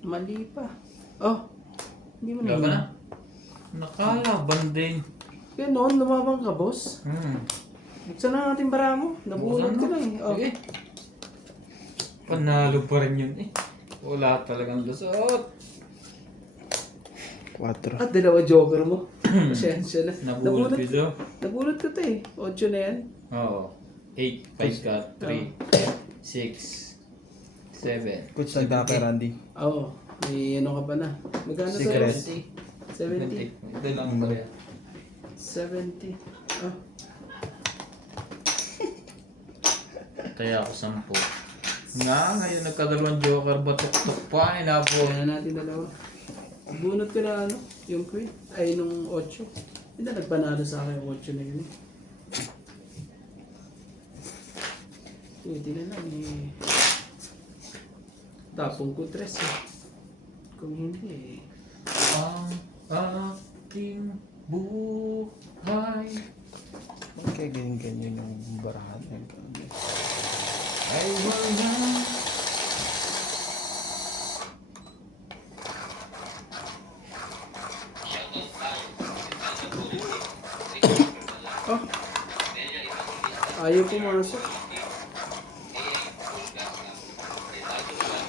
Mali pa. Oh. Hindi mo Laban na. na. Nakalaban din. Ganon, lumabang ka, boss. Buksan na natin bara mo. Nabulog ko na eh. Oh. Sige. Panalo pa rin yun eh. Wala talagang lusot. 4. At dalawa joker mo. Pasensya na. Nabulot ko ito. Nabulot ko to eh. 8 na yan. Oo. 8, 5 ka, 3, 6, 7. Coach, nagtaka kay Randy. Oo. May ano ka pa na. Magkano to? Secret. 70. Ito lang ba yan? 70. Ah. Kaya ako 10. Nga, ngayon nagkadalawang joker ba tuk-tuk pa, inapo. Kaya natin dalawa. Bunot ko na ano, yung queen. Ay, nung 8. Hindi na nagpanalo sa akin yung 8 na yun eh. Pwede na lang eh. Tapong ko 3 eh. Kung hindi eh. Ang aking buhay Okay, ganyan-ganyan yung barahan. ay wala. Oh. Ayaw pumasok.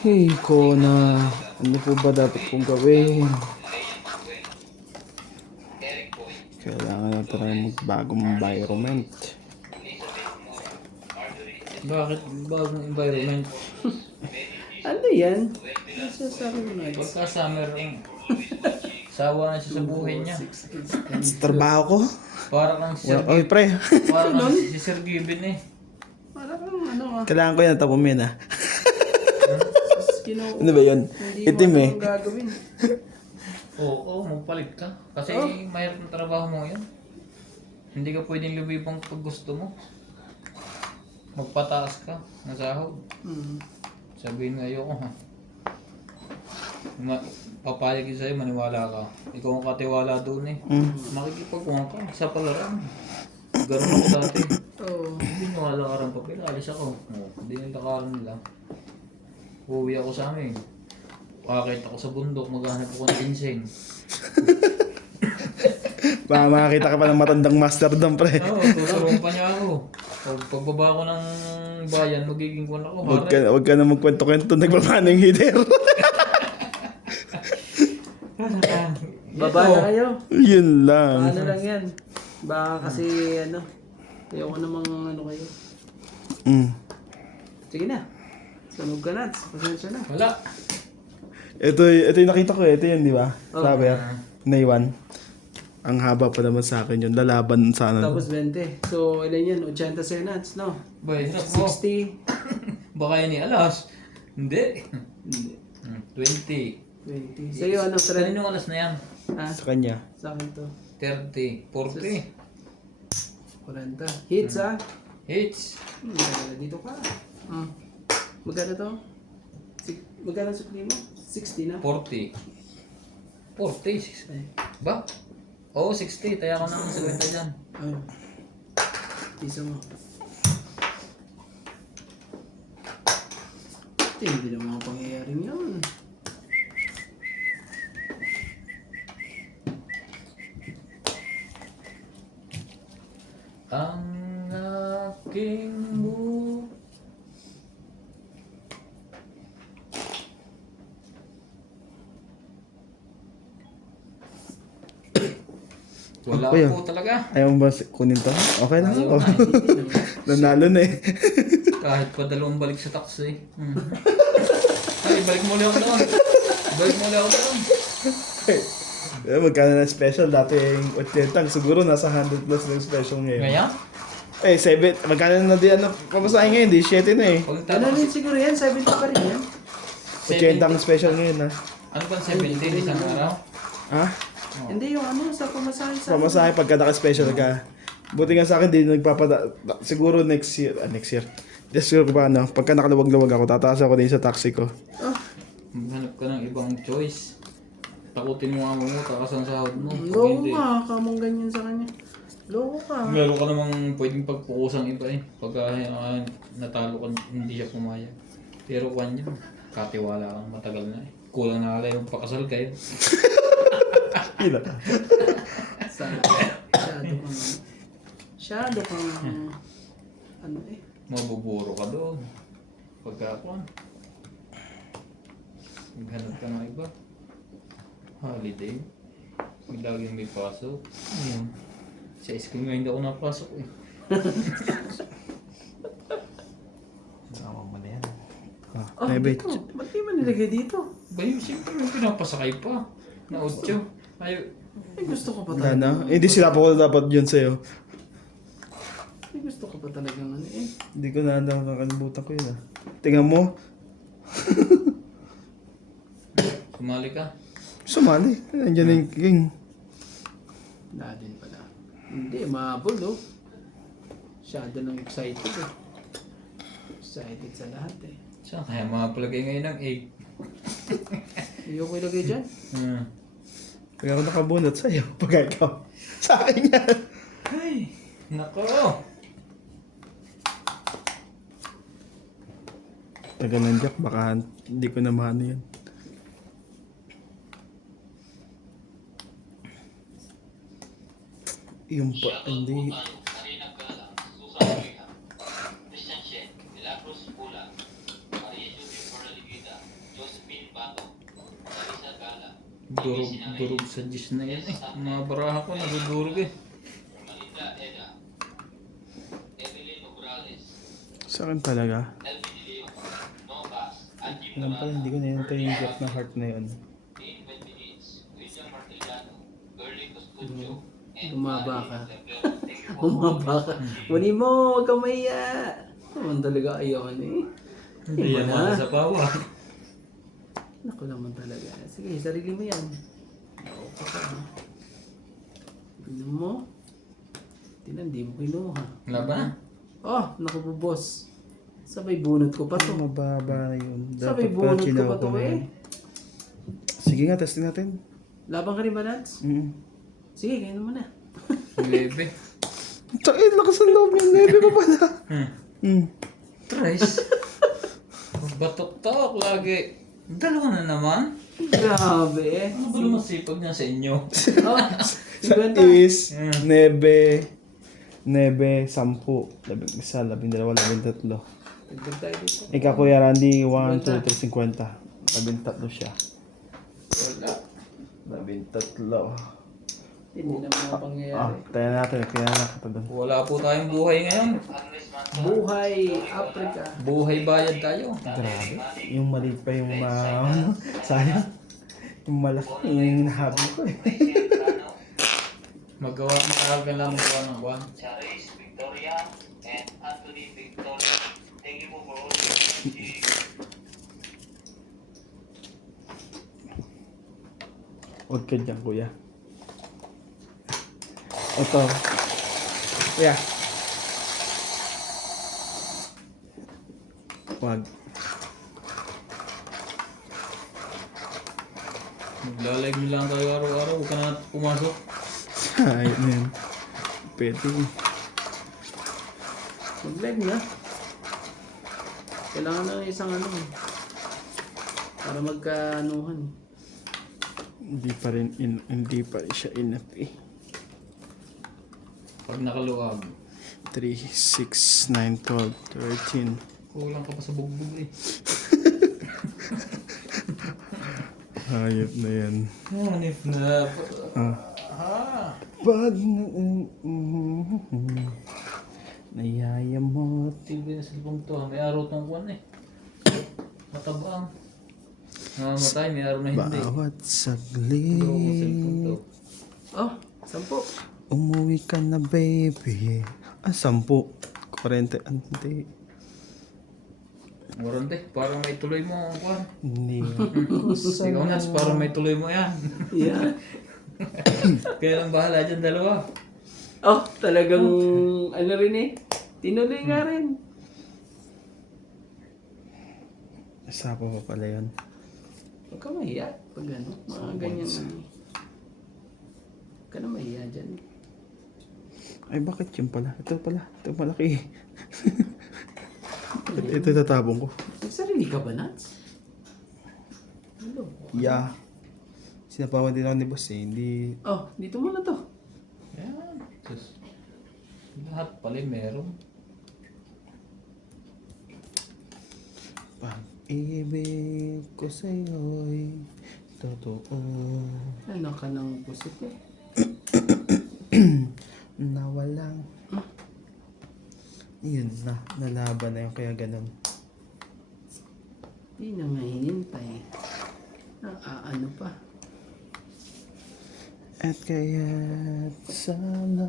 Hey, Kona. Ano po ba dapat kong gawin? Kailangan na talaga magbagong environment. Bakit bagong environment? Ano yan? Ano sabi mo na? Pagka summer ang sawa na siya sa buhay niya. Trabaho ko? Para kang si Sir, Oy, pre. para kang si Sir Gibbon eh. Parang ano ah. Kailangan ko yan. Tapos yan ah. Kino, Ano ba yun? hindi Itim mo eh. alam ang gagawin. Oo, magpalit ka. Kasi mahirap ng trabaho mo yan. Hindi ka pwedeng lumibang pag gusto mo. Magpataas ka ng sahod. Sabihin mo ayoko ha. Papayag ko sa'yo, maniwala ka. Ikaw ang katiwala doon eh. Makikipagkuhan ka sa palaran. Ganun ako dati. Oo. Hindi nyo alakaran papel, alis ako. Hindi nang lakaran nila. Uwi ako sa amin. Pakakita ako sa bundok, maghanap ako ng ginseng. Baka makakita ka pa ng matandang master doon, pre. Oo, tuturuan pa niya ako. Pagbaba ko ng bayan, magiging kuwan ako. Huwag ka na magkwento-kwento. Nagbaba ng heater. Baba na kayo. Yun lang. Ano lang yan. Baka kasi ano. Ayoko namang ano kayo. Sige na. Sunog ka na. Pasensya na. Wala. Ito yung nakita ko eh. Ito yun, di ba? Oh. Sabi naiwan. Ang haba pa naman sa akin yun. Lalaban sa ano. Tapos 20. So, ilan yan? 80 senats, no? Boy, hirap mo. 60. Baka yan alas. Hindi. Hindi. 20. 20. Sa'yo, ano? Saan yung alas na yan? Ha? Sa kanya. Sa akin to. 30. 40. 40. Hits, ha? Hits. Dito ka. Magkano to? Magkano sa mo? 60 na? 40. 40. Ba? Oo, 60. Taya ko ng 70 dyan. Ayun. Isa mo. Hindi na mga pangyayaring yun. Ang aking buhay. Wala Kuya. po talaga. Ayaw mo ba kunin to? Okay lang Ayaw ako. na, Nanalo na eh. Kahit pa dalawang balik sa taxi. Ay, balik mo ulit ako doon. Balik mo ulit ako doon. Magkano na special? Dati yung 80, siguro nasa 100 plus na yung special ngayon. Ngayon? 7, magkano na di ano, pamasahe ngayon, di 7 na eh. Pag Ano rin siguro yan? 70 pa rin yan. 80 ang special ngayon ha. Ano ba 17 isang araw? Ha? Hindi yung ano, sa pamasahe sa Pamasahe pagka naka-special ka. Buti nga sa akin, di siguro next year. This year ba ano, pagka nakaluwag-luwag ako, tataas ako din sa taxi ko. Maghanap ka ng ibang choice. Takutin mo ang mo, takas ang sahod mo. Pag Loko hindi, ka, kamong ganyan sa kanya. Loko ka. meron ka namang pwedeng pagpukusang iba eh. Pagka natalo ka, hindi siya pumayag. Pero kwan yun, katiwala kang matagal na eh. Kulang na lang yung pakasal kayo. Ila. Masyado kang ano eh. Mabuburo ka doon. Pagka kwan. Maghanap ka ng iba. Holiday. Laging may pasok. Ayun. Sa school nga hindi ako napasok eh. Sama mo na yan. Oh, dito. Ba't di man nilagay dito? Ba yun, siyempre may pinapasakay pa. Na 8. Ay, Ay, gusto ko pa Wala talaga. na. Hindi sila po dapat yun sa'yo. Ay, gusto ko pa talaga ano eh. Hindi ko na nakalimutan ko yun ah. Tingnan mo. sumali ka. Sumali. Nandiyan na yung king. Dadin pala. Hindi, mahabol oh. Masyado nang excited eh. Excited sa lahat eh. Saan kaya mapalagay ngayon ng 8? Ayoko ilagay dyan. Pag ako nakabunot sa'yo, pag ikaw. Sa akin yan. Ay, nako. Taga ng Jack, baka hindi ko na maano yan. Yung pa, hindi. Karina Gala, Susan Rica, Christian Shen, Milagros Pula, Maria Judith Paraligida, Josephine Bato, Marisa Gala, Durog sa Diyos na yan eh. Mga baraha ko, nagudurog eh. Romalinda Eda, Evelyn Nograles, Sa akin talaga. Elvin De Leon, Noah Bass, Angie Alam pala, hindi ko na yung Jack na heart na yun. Dean Benediz, William Martiliano, Girly Custudio, and Bumaba ka. Mario Thank you for Bumaba ka. Muni mo, huwag kang maiya. Naman talaga ayaw eh. Hindi yan mga sa pawa. Naku naman talaga. Sige, sarili mo yan. Oo ka pa. Tignan mo. Tignan, di mo kinuha. Wala ba na? Oh, naku po boss. Sabay bunot ko pa to. Mababa na yun. Sabay Dapat bunot ko chinaw pa to na eh. yun. Sige nga, testing natin. Labang ka rin ba, Nats? Sige, kayo naman na. Lebe. Takin, lakas ang loob yung nebe pa pala. Tres. Batok-tok lagi. Dalawa na naman. Grabe eh. Ano ba naman sipag niya sa inyo? Oh, Sa 50. is, nebe, 10, 11, 12, 13. Dagdag tayo dito. Ikaw Kuya Randy, 1, 2, 3, 50. 13 siya. Wala. 13. Hindi naman ang pangyayari. Tayo natin, kaya nakita doon. Wala po tayong buhay ngayon. Buhay Africa. Buhay bayad tayo. Grabe. Yung maliit pa yung sayang. Yung malaki, yung hinahabol ko eh. Magawa ka lang magawa ng buwan. Charis, Victoria, and Anthony Victoria. Thank you for all your energy. Huwag ka dyan, kuya. Ito. Kuya. Huwag. Magla-live mo lang tayo araw-araw. Huwag ka na pumasok. Ayun na yun. Pwede. Mag-live na. Kailangan na ng isang ano eh. Para magkaanuhan. Hindi pa rin siya enough eh. Pag nakaluwag. 3, 6, 9, 12, 13. Kulang ka pa sa bugbog eh. Hayop na yan. Hanip na. Pag nayaya mo. Silbi na sa libong to. May araw tong kuwan eh. Matabang. Namamatay, may araw na hindi. Bawat Hindi ako saglit. cellphone to. Oh, 10. Umuwi ka na, baby. 10. 40. Hindi. Warante, parang may tuloy mo. Kwan. Hindi. Ikaw Nats, parang may tuloy mo yan. Yeah. Kaya lang bahala dyan dalawa. Oh, talagang ano rin eh. Tinuloy nga rin. Sapa pa pala yun. Huwag ka mahiya pag ano, mga ganyan ano. Huwag ka na mahiya dyan. Ay, bakit yun pala? Ito pala. Ito malaki. Ito tatapon ko. Nagsarili ka ba, Nats? Hello. Yeah. Sinapawan din ako ni boss eh. Hindi. Oh, dito mo na to. Yan. Sus. Lahat pala meron. Pag-ibig ko sa'yo'y totoo. Ano ka ng pusit eh. Na walang. Yun na. Nalaban na yun. Kaya ganun. Di na nga hinintay. Ano pa? At kaya sana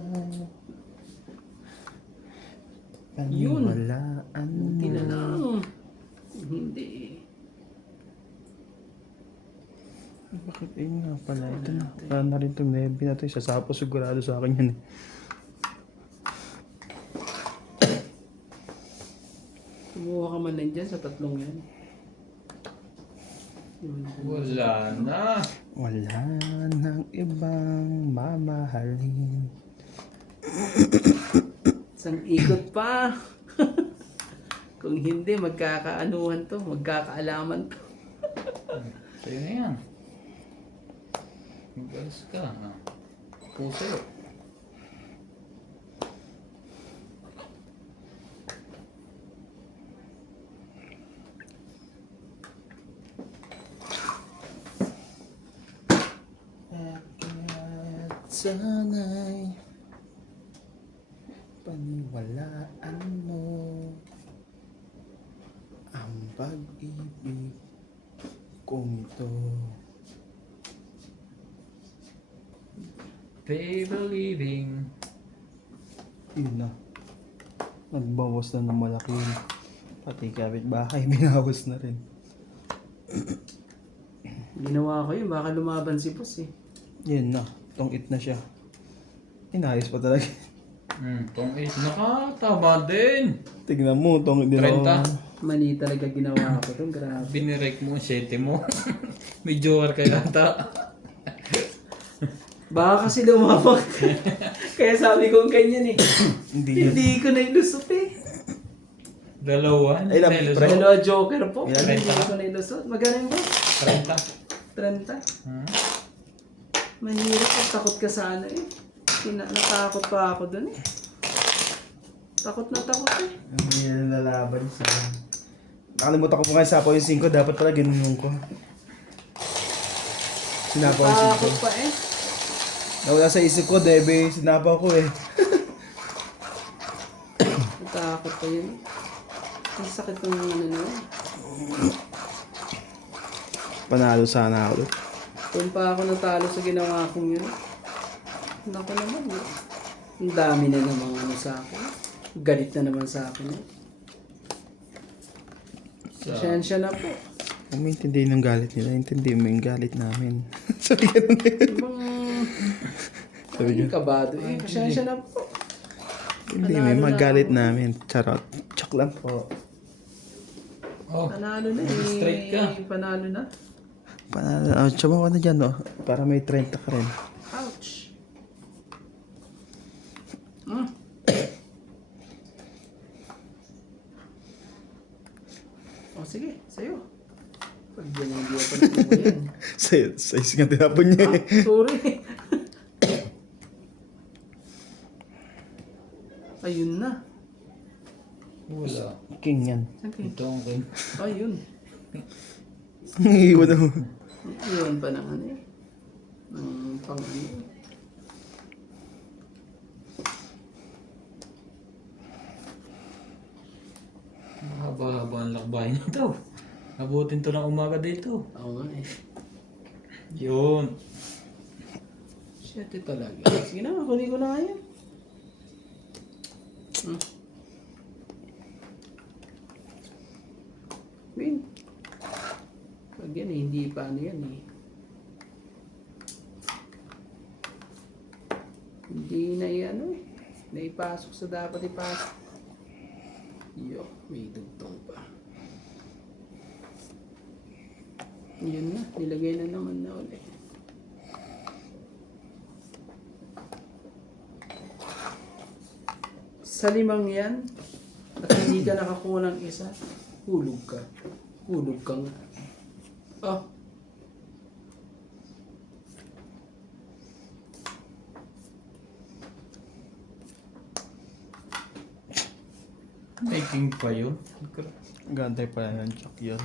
paniwalaan Hindi na mo. lang. Hindi. Bakit yun nga pala? Ito na. Wala na rin itong nebi na ito. Sasapo sigurado sa akin yan eh. Kumuha ka man lang dyan sa 3 yan. Wala na. Wala nang ibang mamahalin. Isang ikot pa. Kung hindi, magkakaanuhan to. Magkakaalaman to. Sa'yo na yan. Mag-alas ka. Ha? Puso. At sana'y paniwalaan mo ang pag-ibig kong ito. Baby living. Yun na. Nagbawas na ng malaki yun. Pati kapitbahay, binawas na rin. Ginawa ko yun. Baka lumaban si boss eh. Yun na. Tong-it na siya. Inayos pa talaga. Tong is nakatama din. Tignan mo, tong 30. Mali talaga ginawa ko to. Grabe. Binirek mo ang 7 mo. May joker kay ata. Baka kasi lumabang. Kaya sabi ko ganyan eh. Hindi yun. Hindi ko na ilusot eh. Dalawa. Ay, lang, Dalawa. pre. Dalawa joker po. Ilan? Hindi ko na ilusot. Magkano yung boss? 30. 30. Hmm? Mahirap at takot ka sa ano eh. Natakot pa ako dun eh. Takot na takot eh. Hindi na lalaban sa akin. Nakalimutan ko po nga sa po yung 5. Dapat pala ganun ko. Sinapaw yung Takot 5. pa eh. Nawala sa isip ko, debe, sinapaw ko eh. Natakot pa yun. Ang sakit ng ano na yun. Panalo sana ako. Doon pa ako natalo sa ginawa kong yun. Naku naman eh. Ang dami na namang ano sa akin. Galit na naman sa akin eh. Pasensya na po. Kung maintindihin ng galit nila, intindihin mo yung galit namin. Sabi ganun eh. Ibang... Ay, kabado eh. Pasensya na po. Hindi, may magalit namin. Charot. Chok lang po. Oh, Panalo na eh. Straight ka. Panalo na. Panalo. Tsama ko na dyan, no? Para may 30 ka rin. Ouch. Hmm. O sige, sa'yo. Pag yan hindi ako nagpo yan. Size nga tinapon niya eh. Sorry. Ayun na. wala. King yan. Okay. Ito ang king. Ayun. Iiwan mo. Ayun pa ng ano eh. Ng pang ano. Mahaba-haba ang lakbayan nito. Abutin to ng umaga dito. Oo nga eh. Yun. 7 talaga. Sige na, kunin ko na nga yan. Win. Pag yan eh, hindi pa ano yan eh. Hindi na ano eh. Naipasok sa dapat ipasok. Yo, may dugtong pa. Yun na, nilagay na naman na ulit. Sa 5 yan, at hindi ka nakakuha ng isa, hulog ka. Hulog ka nga. Oh. Making pa yun. Gantay pala ng Chuck yun.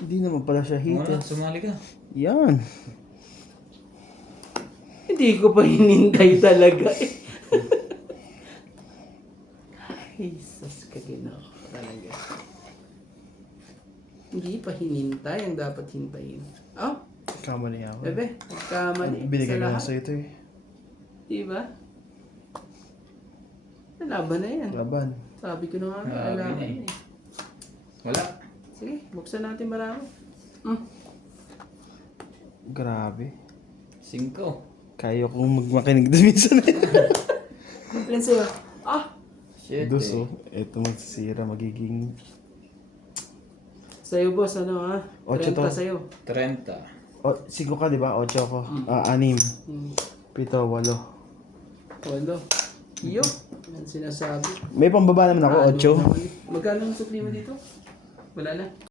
Hindi naman pala siya Ano, hitis. sumali ka. Yan. Hindi ko pa hinintay talaga eh. Jesus ka ginoo talaga. Hindi pa hinintay ang dapat hintayin. Oh, Kamali ako. bebe, nagkamali Binigay sa ko na lahat. sa ito eh. Diba? Laban na yan. Laban. Sabi ko na nga, Grabe laban na na eh. eh. Wala. Sige, buksan natin marami. Grabe. 5. Kaya kong magmakinig din minsan eh. Ilan sa'yo? Ah! 7. Dos oh. Ito magsisira magiging... Sa'yo boss, ano ha? Ocho 30 to. sa'yo. 30. Oh, 5 ka di ba? 8 ako. 6. Hmm. 7, 8. Walo. Iyo. Yan sinasabi. May pambaba naman ako, Ano 8. naman eh. Magkano ang sukli mo dito? Wala na.